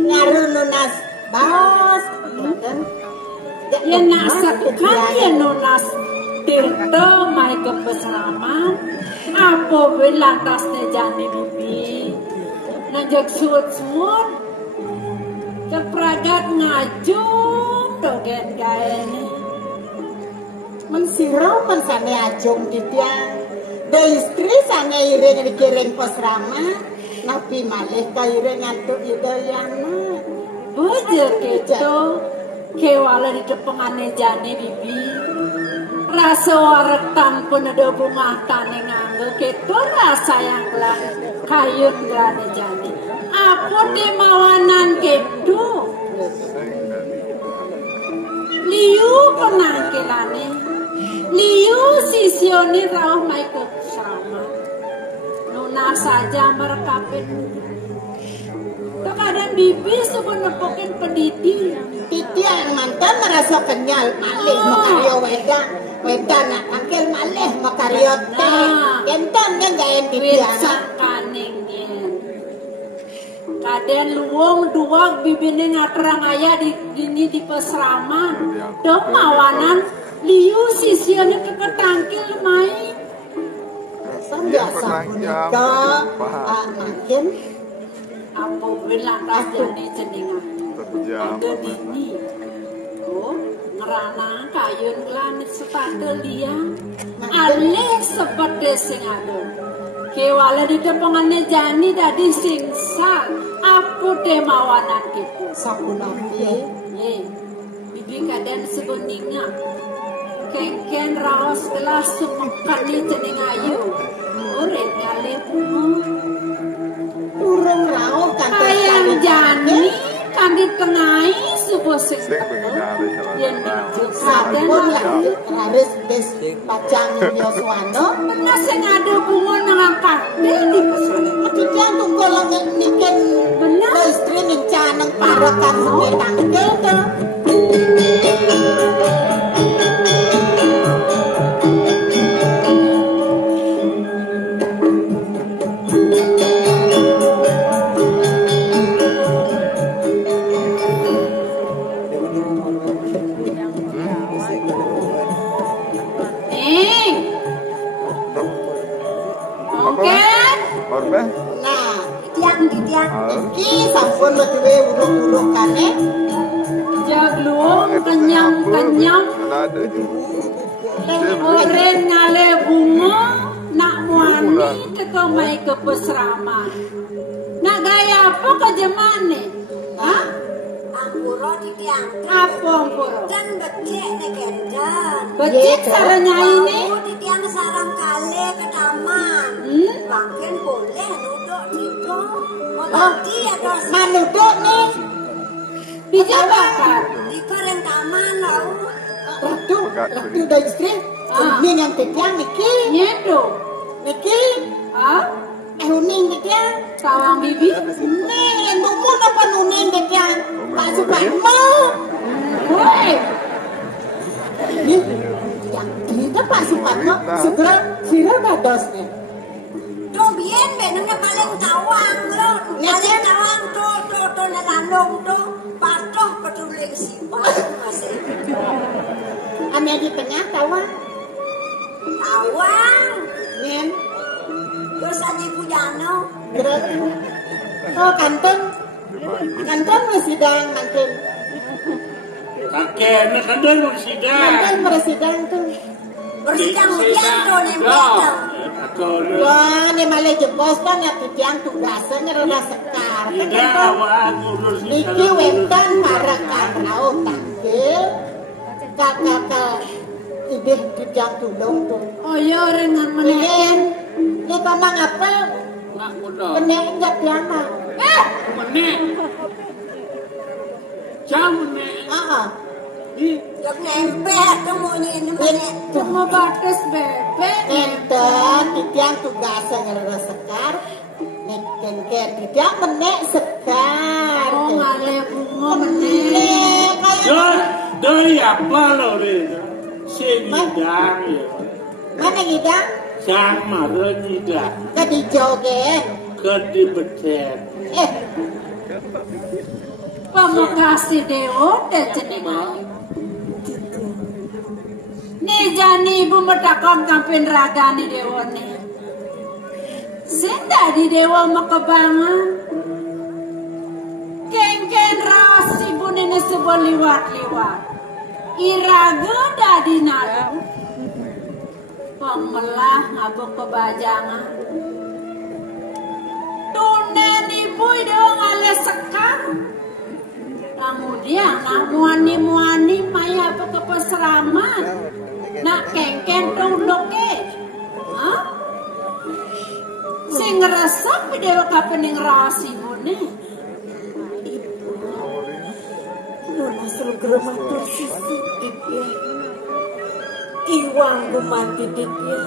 ngaruh nunas baos kan ya nasakan ya nunas tirto mai kepeseraman apa belantasnya jani bibi najak suut-suut kepragat ngaju dogen gaene mensirau mensane ajung di tiang do istri sana iring dikiring pesrama nabi malih ka iring ngantuk idayana beje keto kewala di tepengane jani bibi rasa warak tampun ada bunga tane nganggo keto rasa yang lah kayun gelane jani apa demawanan keto liu penangkilane liu sisioni rauh mai ke sama nuna saja merekapin kadang bibi suka nepokin pedidi titi yang mantan merasa kenyal malih makario wedan nak angkel malih makario teh kenton kan gaen titi anak kadang luwung dua bibine ngaterang ayah di peseraman dong mawanan liu sisiannya ketangkil main biasa punika makin apa bilang jadi ceningan ada dini ngerana kayun langit sepatu dia alih seperti sing ada kewala di depangannya jani tadi singsa apa temawanan gitu sapunampi bibi kadang sebeningnya kengken raos gelas sumekan ni cening ayu uret nyale urung rao kan ayam jani kan ditengai subuh sing yen sampun harus des pacang Yoswano bener sing ada bunga nang kate di dia tunggu lang niken bener istri ngencaneng parakan sing tangkel to iki sampun duwe uruk-uruk kane jagluong kenyang oren ngale bunga nak muani teko mai ke peseraman nak gaya apa ke jemane ha Ampuro diangkat apa ampuro dan becek negendan becek saranya ini ditiang sarang kale ke taman makin boleh duduk situ nanti ada manuduk nih dijabakan di kareng taman lalu ratu dari istri ini yang tekiang niki nyedo niki uning tekiang sawang bibi nih numun apa nuning tekiang tak Suparno woi nih yang kita Pak Suparno segera sira dados nih tuh biar benangnya paling tawang loh paling tawang tuh nalandong tuh patuh petuling sifat masih ane di tengah tawang nen terus aja pujano berarti oh kanton bersidang kanton kanton bersidang tuh bersidang ujian tuh nembok wah ini malah jebos kan ya titiang tugasnya rada sekar niki wetan para karau tangkil kakak ideh dijang tulung tuh. Oh iya rengan Ini, ini komang apa? Nggak mudah. Kenek enggak piama. Menek. Jam menek. Yang nempel temunya ini menek. Cuma batas bebek. Enten, dijang tugasnya ngeres sekar. Nek kengker dijang menek sekar. Oh ngale bunga menek. Dari apa lo ini? Si Gidang ya. Mana Gidang? Sama Gidang. Ke di joget. Ke di beten. Pamukasi dewa dan jenis ayu. Nih jani ibu metakon kampin raga nih dewa nih. Senda di dewa makabangan. Kengken ras ibu nenek sebuah liwat-liwat. Iraga dadi nalu. Pemelah ngabuk kebajangan. Tunen ibu dewa ngale sekar. Kemudian nak muani-muani maya apa kepeseraman. Nak kengken tunduk ke. Hah? Sing ngeresap dewa kapening rasi bune. Nona segera matur sisi ditya. Iwang gumanti ditya.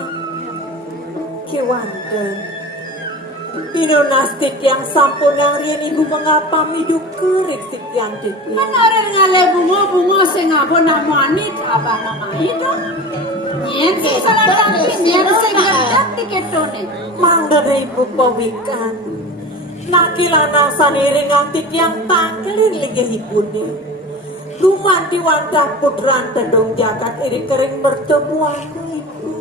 Kiwanten. Dinonastik yang sampun yang rian ibu mengapa miduk kerik sik yang ditya. Menarik ngale bunga-bunga sing ngabon nak muani abah mama itu. Nyen sing salah tampil, nyen sing ngedat diketone. Mangga ibu pawikan. Nakilana saniring antik yang tangkelin ligih ibune. Lumanti wantah putran tedong jagat iri kering bertemu aku ibu.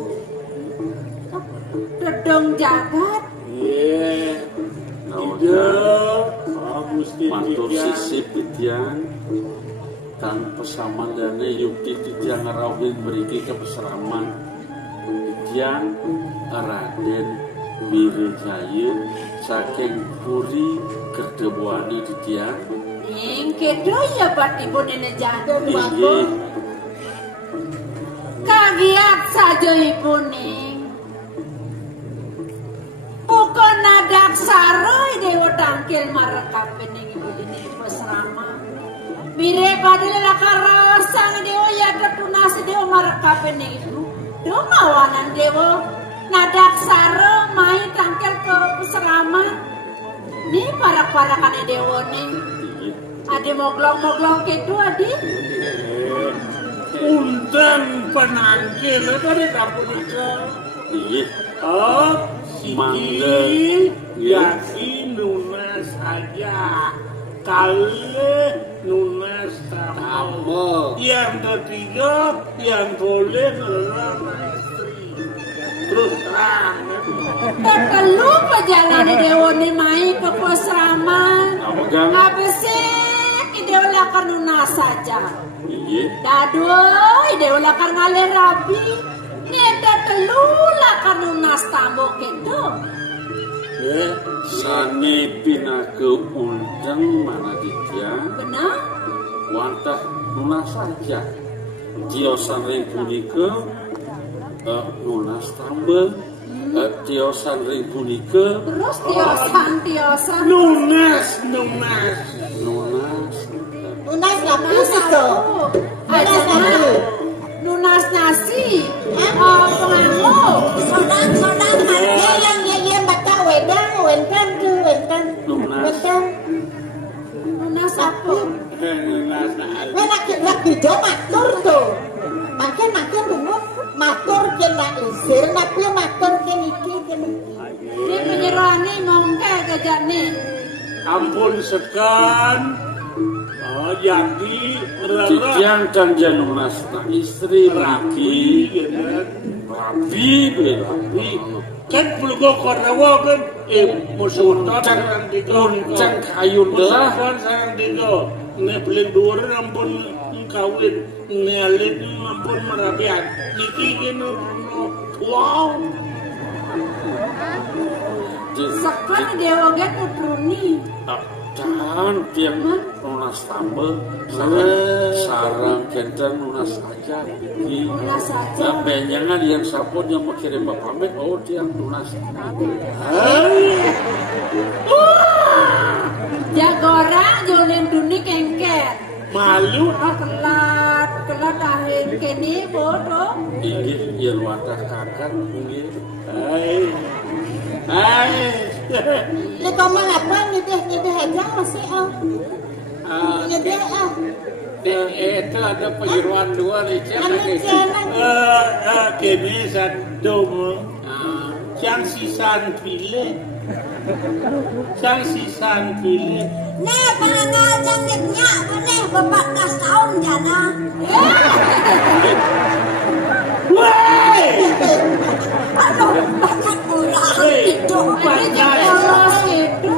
Tedong jagat. Iya. Matur sisip Didian. Kang pesamandane yukti Didian ngarawin beriki kepeseraman. Didian Raden Wirijaya saking Puri Gerdebuani Didian. Ing kedo ya bat ibu nenek jagat. Inggih. Kagiat saja ibu ning. Bukan nadak saroy dewa tangkil marekap ning ibu dini pesrama. Mire padahal lakarasa dewa ya tertunas dewa marekap ning ibu. Do mawanan dewa nadak saro main tangkil ke pesrama. Ni parak-parakan dewa ning. Ade moglong-moglong ketu adi. Untan penangkil dari dapur itu. Iya. Mangga yakin lunas saja. Kali lunas tamu. Yang ketiga yang boleh adalah istri. Terus terang. Terkelu perjalanan dewa ni main ke pesraman. Habis dewa lakar lunas saja. Iya. Daduh, dewa lakar ngalir rabi. Nyeda telu lakar lunas tamu gitu. Sane pinake undang mana Didian. Benar? Wantah lunas saja. Tiosan ring punika lunas tambah. Tiosan ring punika Terus tiosan. Lunas. Lunas lapis itu. Lunas lapis. Lunas nasi. Pengamu. Sodang. Yang baca wedang tuh. lunas. Lunas apa? Nak hijau matur tuh. Makin dulu matur kena isir, napi matur kena iki. Ini penyerani mongke gajah nih. Ampun sekan. Jadi Didian kan lunas na istri laki. Rabi. Kan pulgo korawa kan musuh Uncang kayu dah. sayang tiga ne beli dua ampun kawin ne alit ampun merabian niki kene wow Sekarang dewa get utruni. Dan tiang lunas tambel, sarang kenten lunas saja. Lunas saja. Benjangan yang sapon yang mau kirim bapak pamit, oh tiang lunas. Jagora jolim duni kengket. Malu Kelat ahin kene bodoh. Inggih yen wadah kakak inggih. Ini kamu apa ngedeh aja masih ngedeh Itu ada pengiruan dua nih kini satu yang sisan pilih Nih, pangal jangkitnya, boleh 14 tahun jana. Aduh, banyak ulah itu. Banyak polos itu.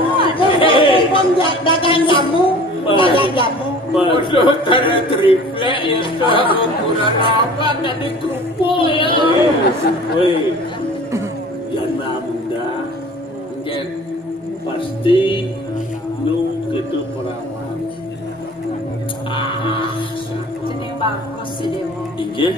dagang jamu. Bodoh karena triple itu aku kurang apa tadi kerupuk ya. Jangan muda Mungkin pasti nu gitu perawan. Jeneng bagus si Dewo. inggih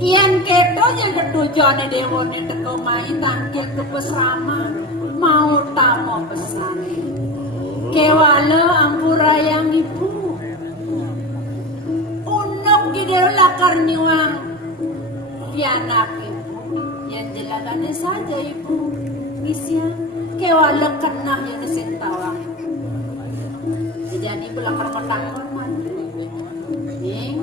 Iyan keto yang ketujuannya Dewo ini teko main tangkil ke pesrama. Mau tamu pesan. Kewala ampura yang ibu. Unok gidero lakar niwang. Pianak ibu. Yang jelagannya saja ibu. Isya. Kewala kenah yang disintawang. Jadi belakar menang-menang. Nih.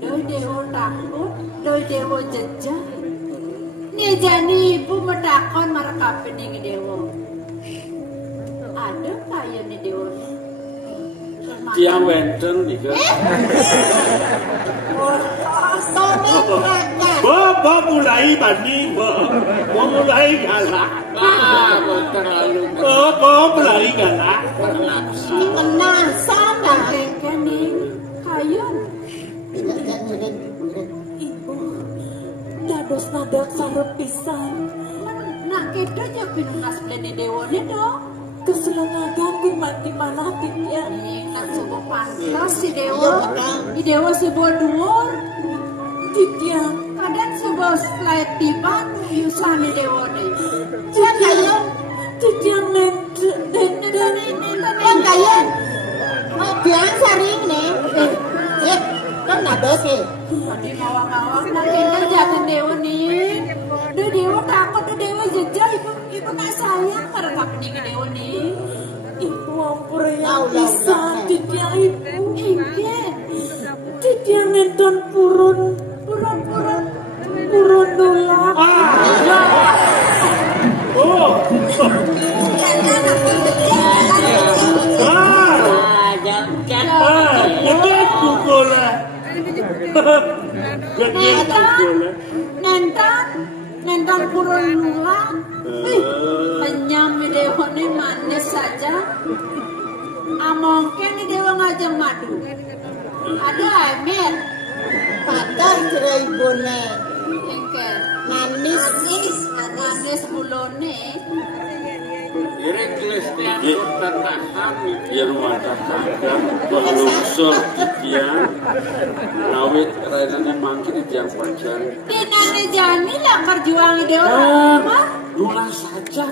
Doi Dewo takut. Doi Dewo jejak. Nih jadi ibu medakon marekapin nih Dewo. Ada kaya nih Dewo. tiang wenten nika Bapak mulai banding, mau mulai galak. terlalu Bapak mulai galak. Kenal sana. Kening kayon. Ibu, dados nadak sarep pisan. Nak kita nyapin nas belani Dewo nih dong. Keselengagan kumat di mana ya. Nak sebuah pantas si Dewo. Di Dewo sebuah dhuwur. Titiang, Kadang sebuah slide tiban yusane Dewo nih. titiang Yang kaya. Biang saring nih. Kan nado sih. Tadi ngawang-ngawang nak kita jatuh Dewo nih. Duh Dewo takut, duh Dewo jejak. Ibu nak sayang pada kapning Dewo nih. ibu ampur yang pisan. Titiang ibu, titiang nenton purun nolak. Gede kukulah. Gede kukulah. Nentan purun nula. Penyam Dewo nih manis saja. Amongke nih Dewo ngajeng madu. Ada Emir. Patah cerai bone. Engkel. Manis. Bulone. Iring gelisnya tertahan yen wadah kakak berlungsur tiang rawit rainane mangkin tiang pacar. Tinane jani lah perjuangan Dewa. Lunas saja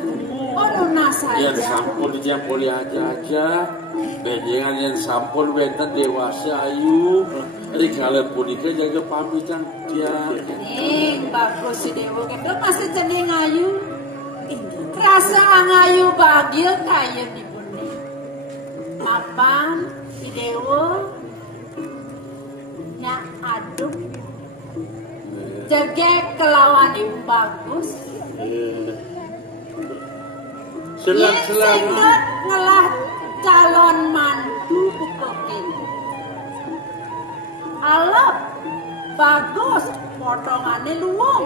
Oh lunas yang saja. sampun tiang poli aja. Benjangan yang sampun wenten dewasa ayu. Rikale punika jaga pamitan tiang. Bagus si Dewo kita masih cening ayu. Rasa angayu bahagia kaya di bune. Apaan si Dewo? Nya aduk. Jegek kelawan ibu bagus. Selama Ngelah calon mantu bukokin. Alap bagus potongannya luwung.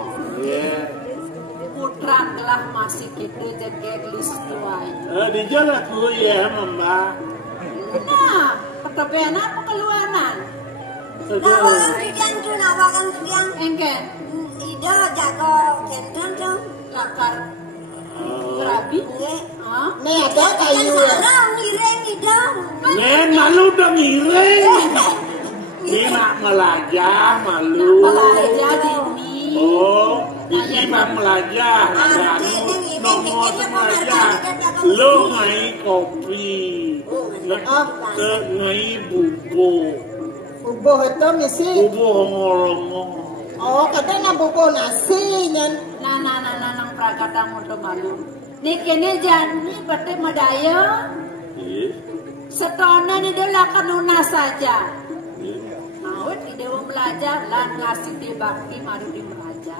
Putra telah masih gitu jegek listuai. di jalan aku ya mama. Nah, ketepian apa keluaran? Nawakan kian tu, nawakan kian. Engken, Ida jago kenten tu. lakar Rabi. Nih ada kayu. Ngiring dong. Nen malu dong ngiring. Ini nak melajah malu. Melajah Dini. Oh, ini mah melajah. Nomor melajah. Lo ngai kopi. Ngai bubuk. Bubuh itu misi. Bubuk ngolong. Oh, katanya bubuh nasi nyan. Nang prakatang untuk malu. Nih kene jani bete medaya. Setona ni dia lakan lunas saja. Mau tidak mau belajar lan ngasih di bakti madu di meraja.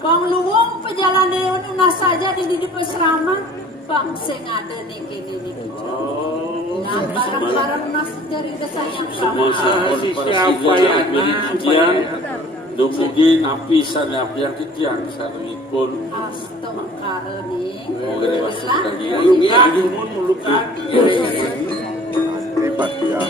Bang luwung perjalanan lunas saja di peseraman. Bang sing ada nih kene nih. Nah barang-barang nas dari desa yang sama. Siapa yang ujian? Dumugi napisan yang ketiang saripun. Astagfirullah nih. Moga masuk lagi. Ya, dimun mulukan. Hebat ya.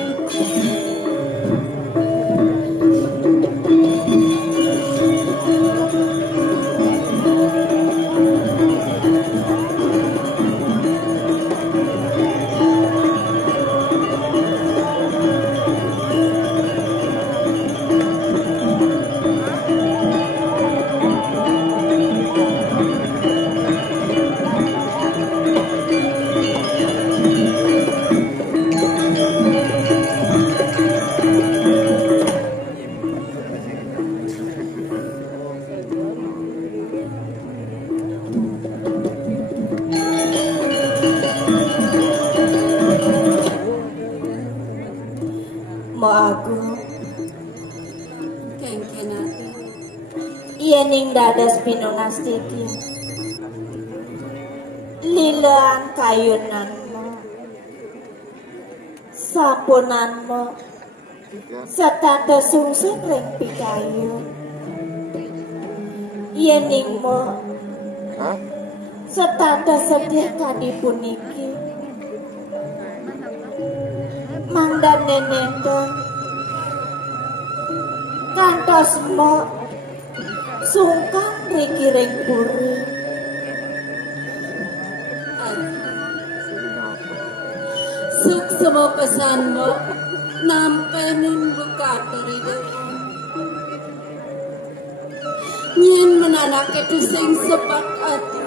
Ning dadas pinunastiki lilaan kayunanmu sapunanmu setata sungsit ring pikayu yeningmu setata sedih kadipuniki mangdan nenendon kantosmu sungkan rikiring puri Suksema pesanmu nampenin buka terido nyen menanak itu sing sepat ati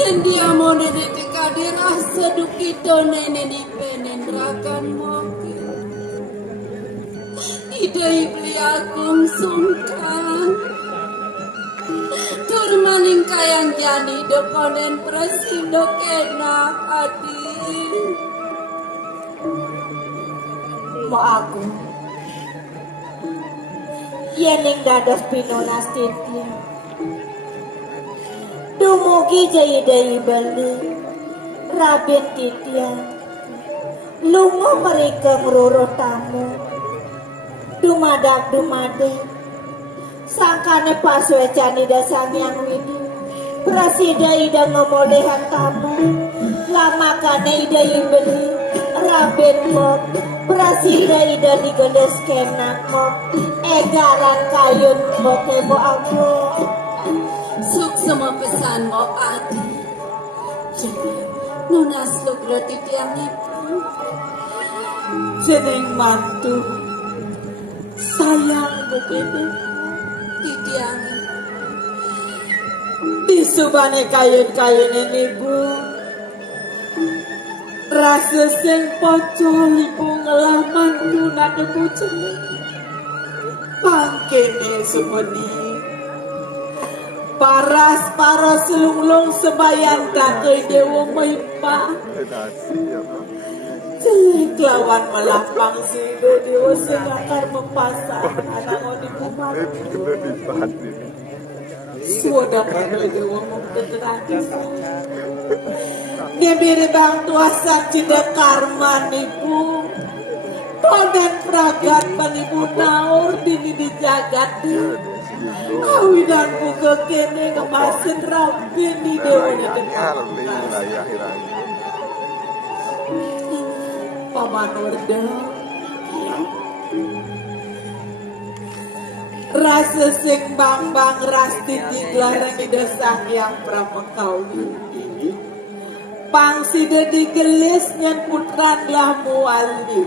yang dia mau nenek kadirah sedukito nenek di penen rakan moki idai beli agung sungkan turmaning kayang jani deponen presido kenak adi mau aku yening dados pinunastiti dumugi jayidai bali rabin titian lungo mereka ngeruruh tamu dumadak sangkane paswecani dasang yang widi prasida ida ngomolehan tamu lamakane ida ibeli raben mok prasida ida digedes kenak mok egaran kayun mok ebo aku suksema pesan mo ati jadi nunas lugro titiang itu jeneng mantu sayang bukini titiangi disubane kayun-kayun ini bu rasa sing pocol ibu ngelaman tunak ibu jeneng pangkene semeni paras selunglung sebayang kakek dewa maipa Celik lawan melapang sido dewa senakar mempasang anak di rumah sudah pada dewa mempeterani dia beri bang tuasa cida karma nipu padan pragat panipu naur dini dijagat kawinan buka kene ngemasin rabin di dewa di Paman Warda rasa sing bambang rasti diglarang di desang yang pramekawi. Pangsida digelisnya putra lah muali.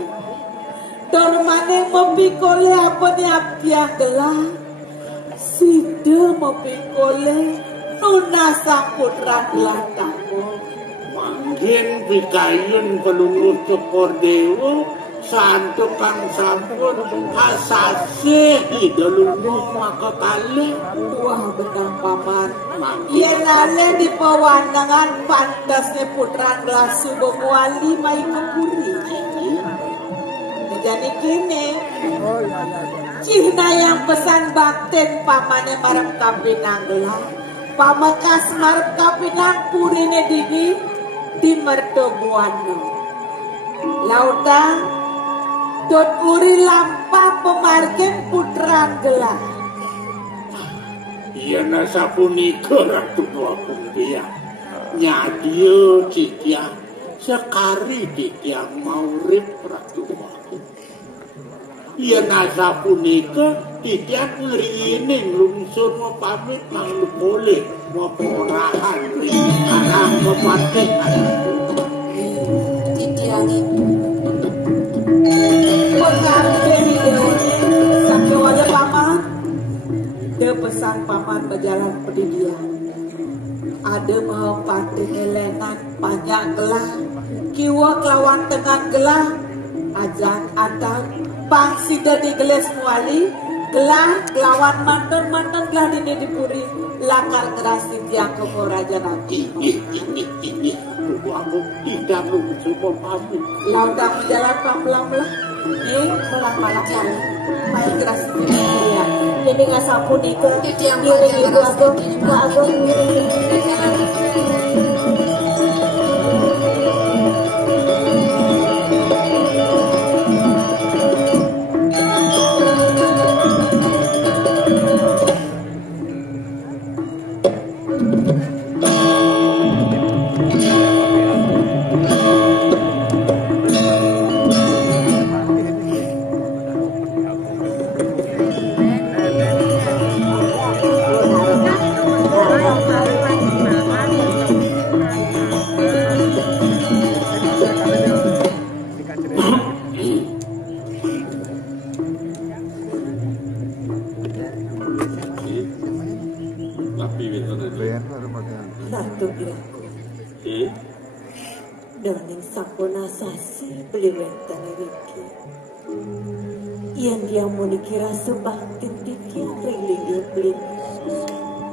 Dormane mempikole apa ni abdiang gelah. Sida mempikole nuna sang putra lah tako. Mangkin pikayun pelungut cokor dewa. Santo kang sampun asase idolmu maka kali. Wah benang paman. Ia nale di pewandangan pantasnya putra glasu bemuali mai kepuri. Jadi kini Cina yang pesan bakten pamannya marap kapinang gelah. Pamakas marap kapinang purine dini di mertobuana. Lautang dot uri lampa pemargen putrang gelah. Iya nasa punika ratu tua kumpia. Nyadio citia sekari citia mau rip ratu tua. Iya nasa punika citia ngeri ini lungsur mau pamit mau boleh mau perahan arah kepatihan. Citia ini. Sampai wajah paman, dia pesan paman berjalan pendidikan. Ada mau pating elengan banyak gelah, kiwa kelawan tengah gelah, ajak adan, pangsida di geles muali, gelah kelawan mantan gelah dini dipuri, lakar ngerasi tiang kemo raja nanti. Aku tidak mencoba pamit. Lautang berjalan pelan-pelan. Malah kali main keras ya. Ini nggak sapu nih ke yang ibu aku Ratu Biraku Doning sampuna sasi beli wentan Riki Yang dia muniki rasa baktin tikia ringling beli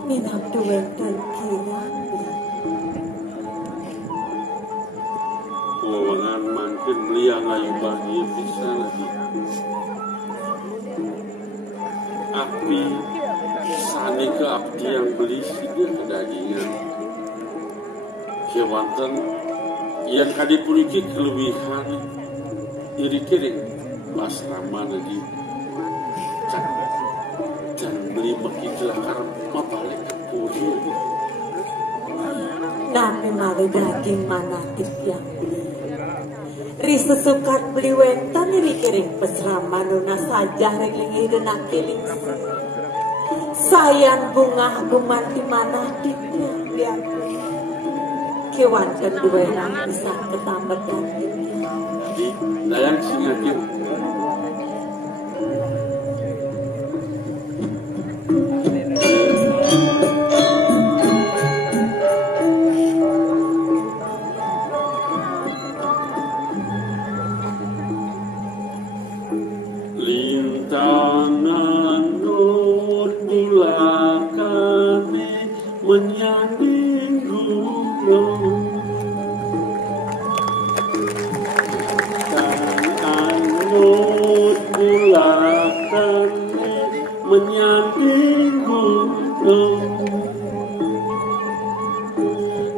Minam tu wentan kira Wawangan makin beliang ayu bahagia bisa lagi Api sani ke abdi yang beli sidir kedagingan kewantan yang kadi puniki kelebihan iri kiri pas ramah lagi dan beli begitu karena mabalik ke puri Nabi mari daging manatik yang beli Risa sukat beli wentan iri kiri pesrama nuna saja ringling dan akiling sayang bunga gumanti manatik yang dia kewan kedua yang bisa ketambah dan di dayang singakin lintangan nur bulakane menyanding gunung tangan nur bulakane menyanding gunung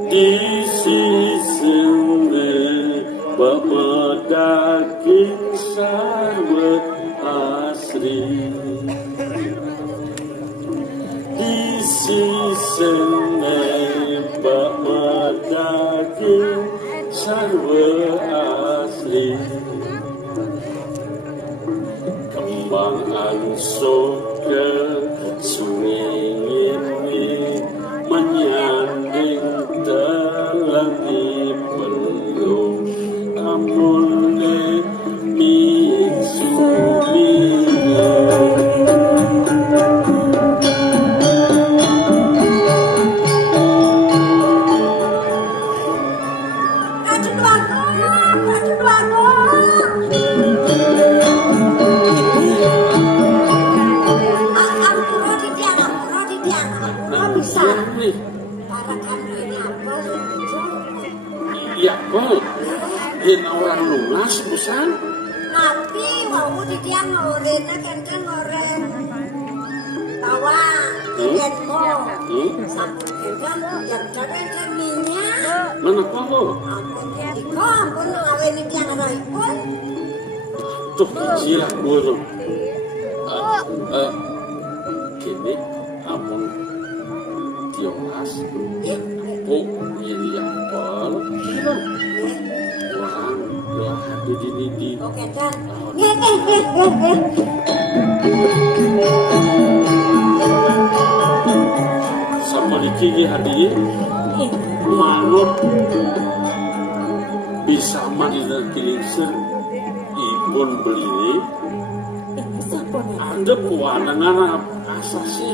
di sisine bapedaging sarwet asri di sisine bapedaging sarwet asri Bang ke sungai ini menyanding dalam dipeluk ampun demi suminya. Iya, Bang. Yen orang lunas, busan. Tapi, mau di tiang ngorena kan ngoreng. Tawang, ikan mo. Sampun kan jam-jaman minyak. Mana kau? Ampun ngawen di tiang raipun. Tuh, sila gue tuh. Kini, ampun tiolas. Oh, ini apa? Orang telah hadir di. Oke, kan. Sama dikiki hadir. Manut bisa mandi dan kilingser. Ibun beli. Ada pewanangan asasi.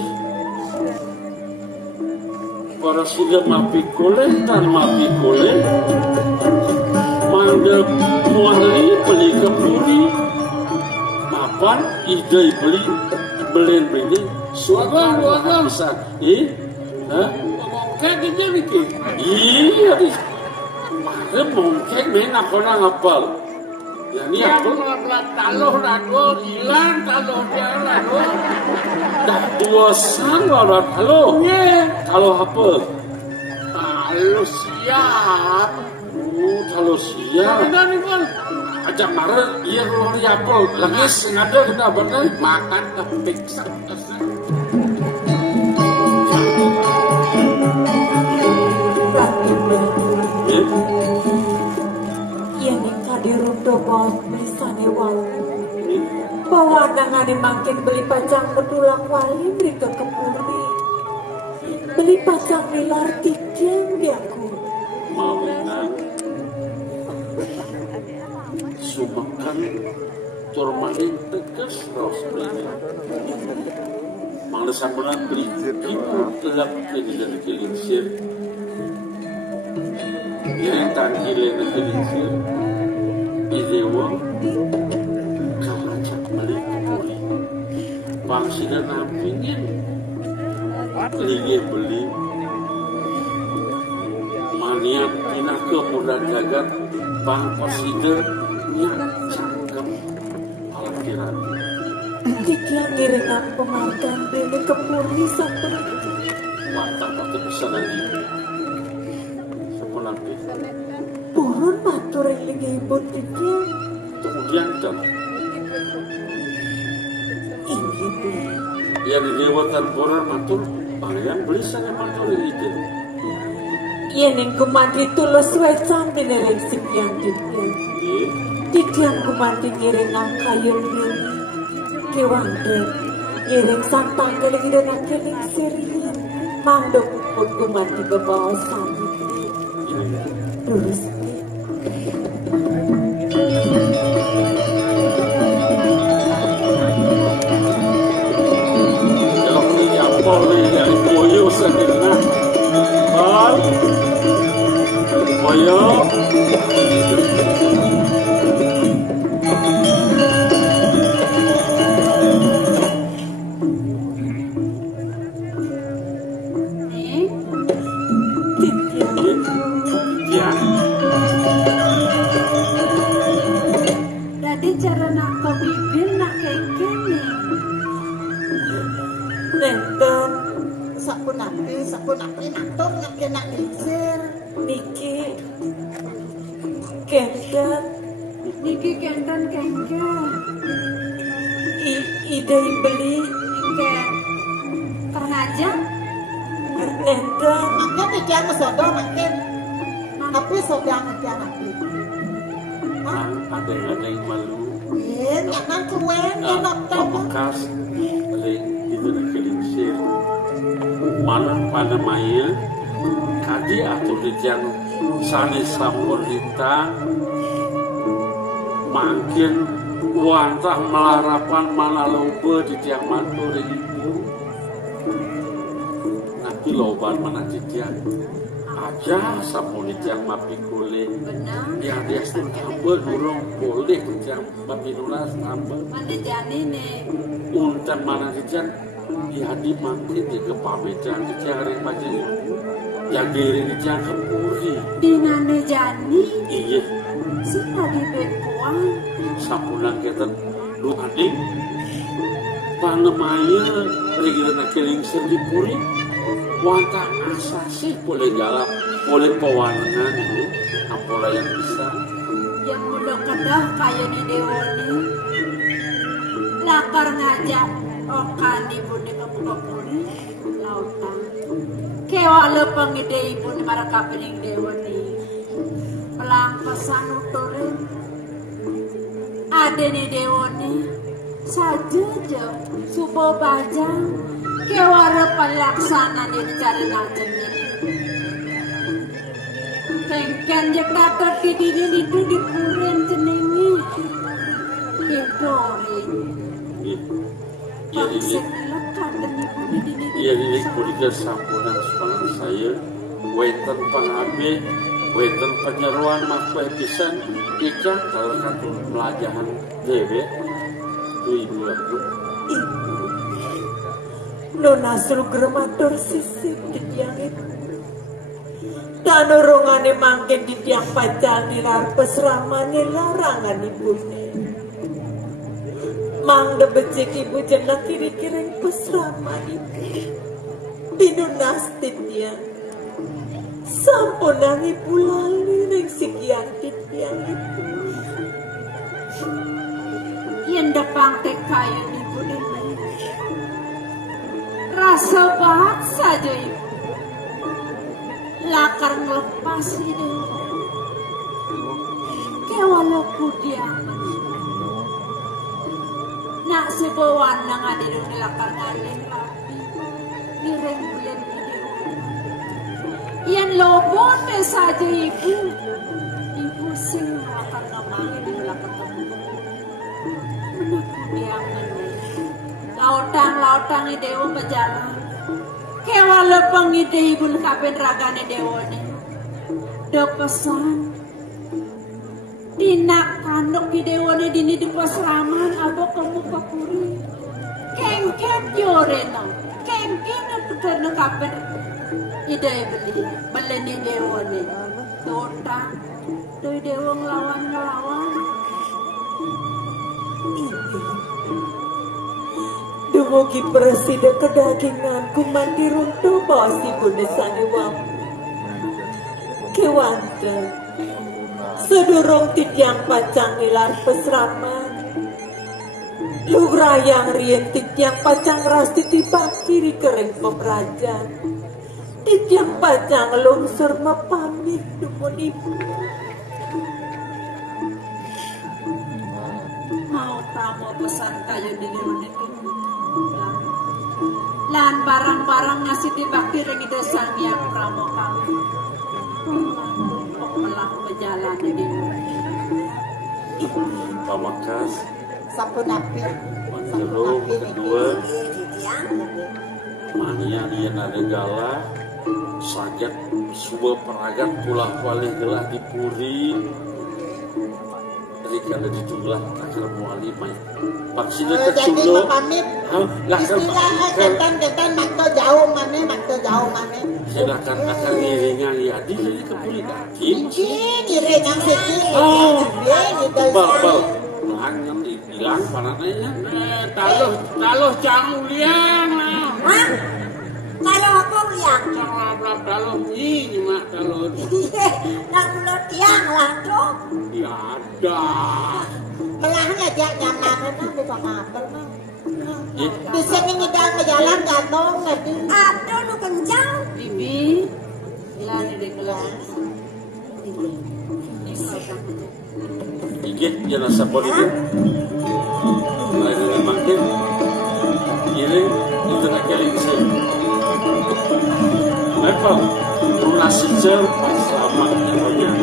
Para sudah mapi koleh dan mapi koleh mandep muali beli kepuri mapan ide beli suagang sa kayak gini mikir iya di mana mungkin mana orang apal ya ini apa taluh rado hilang taluh jalan dah duasan lah taluh taluh apa taluh siap taluh siap ini kan ajak marah iya keluar apel lagi sengaja kita bener makan kepik Dirundo bos belisane wali bahwa nangane makin beli pacang betulang wali beri ke kepuri beli pacang milar tikian diaku mawinan sumakan turmanin tegas ros beli mangga samperan beli ibu telap kejadian kelinsir yang tangkilen kelinsir Idewa kalacak balik kepuri bangsi dan nampingin beli maniak pinah ke mudah jagat bang pasida yang cangkem alkiran tikian ngiringan pemarkan beli kepuri sampai mantap pakai pesanan ibu sepulang turun matur yang ibut tikian kemudian kan ini beli ya di dewatan boran matur balian beli sangat matur itu iya ning kumanti tulus wecan dinereng sipian tikian tikian kumanti ngiringan kayun beli kewangde ngiring santang keling dengan keling serian mandok pun kumanti bebawa sandi terus Polio sakitna, bal, polio. Tadi cara nak kau bibir nak keke nenten Sakun api natok nak kisir niki kendan Niki kendan keke ide beli ke kernaja nenten makin pikiran mesodo makin tapi sodang pikiran api Ada yang malu. Nyaman kuen, Pamangkas ring itu nak kelingsir. Mana panamaya kadi atau dijang sanes sampun lintang makin wantah melarapan mana loba di tiang mantu ring ibu. Nanti loban mana di tiang aja sampun di tiang mapi kulit. Yang dia pun tambah durung boleh di tiang mapi nulas tambah. Mana jani nih? Untan mana di tiang dia di mangkin di kepabejan di tiang ring macam yang diri di tiang kepuri. Di nane jani? Iya. Siapa di bepuan? Sampunan kita lu adik panemaya regina kelingsir di puri wanta asasi boleh galap boleh pewanangan itu apalah yang bisa Yang udah kedah kayak di Dewoni lakar ngajak okan ibu di kepuri lautan kewala pengide ibu di marakapining Dewoni pelang pesan uturin ada nih Dewoni saja subuh bajang kewara pelaksana di cari lajengnya kengken jek datar di diri itu di puren cenengi idori paksa lekat dan ibu di diri iya ini kuliah sampunan sepanang saya wenten pangabe wenten penyeruan makhluk pisan ikan kalau satu pelajaran dewe itu ibu aku Nona suruh geremator sisik di tiang itu. Tanurungane mangkin di tiang pacal nirar pesramane larangan ibune. Mang becik ibu jenak kiri-kiring pesraman ibu. Pinunas tiang. Sampunan ibu lali ring sikian di tiang itu. yang depang teh kayu ibu ini rasa bahat saja ibu lakar ngelepas ini kewalaupun dia nak sebawan nang adilung di lakar ngaleng tapi mireng bulan ini yang lobon deh saja ibu sing akan ngomongin di lakar lautang dewa berjalan kewala pengide ibu kapen ragane dewa ni do pesan dinak kandok di dewa ni dini di pasraman abo kamu kapuri kengken joreno kengken itu karena kapen ide beli ni dewa ni totang do dewa ngelawan Dumugi presida kedaginganku mandi runtuh basi bundesane wang kewanta sedurung titiang pacang nilar pesraman lugrayang rien titiang pacang ras titibak kiri kering pemerajan titiang pacang lungsur mepamit dumun ibu mau pramu pesan kayu di dewan itu lan barang-barang ngasih dibakti ring desa yang pramu kami melang berjalan di pamakas sampun api manjeruk kedua mania dia ada gala sajak sebuah peragat pulah walih gelah dipuri ketika ada dijumlah akhir muali mai vaksinnya jadi keculo pamit istilahnya ketan makto jauh mana silakan akan ngiringan ya di kepuli kaki ngiringan sih bal langan dibilang panatnya taluh jangan liang kalau aku liang taluh ini mak taluh nak mulut tiang lah tuh ya ada melahnya aja nyaman bukan apa di sini ngidang ke jalan gantung nanti aduh lu kencang bibi lari deh kelas Igit yang nasa poli dia. Mulai dengan makin ini itu nak keling sih. Lepas lunasi je selamat yang banyak.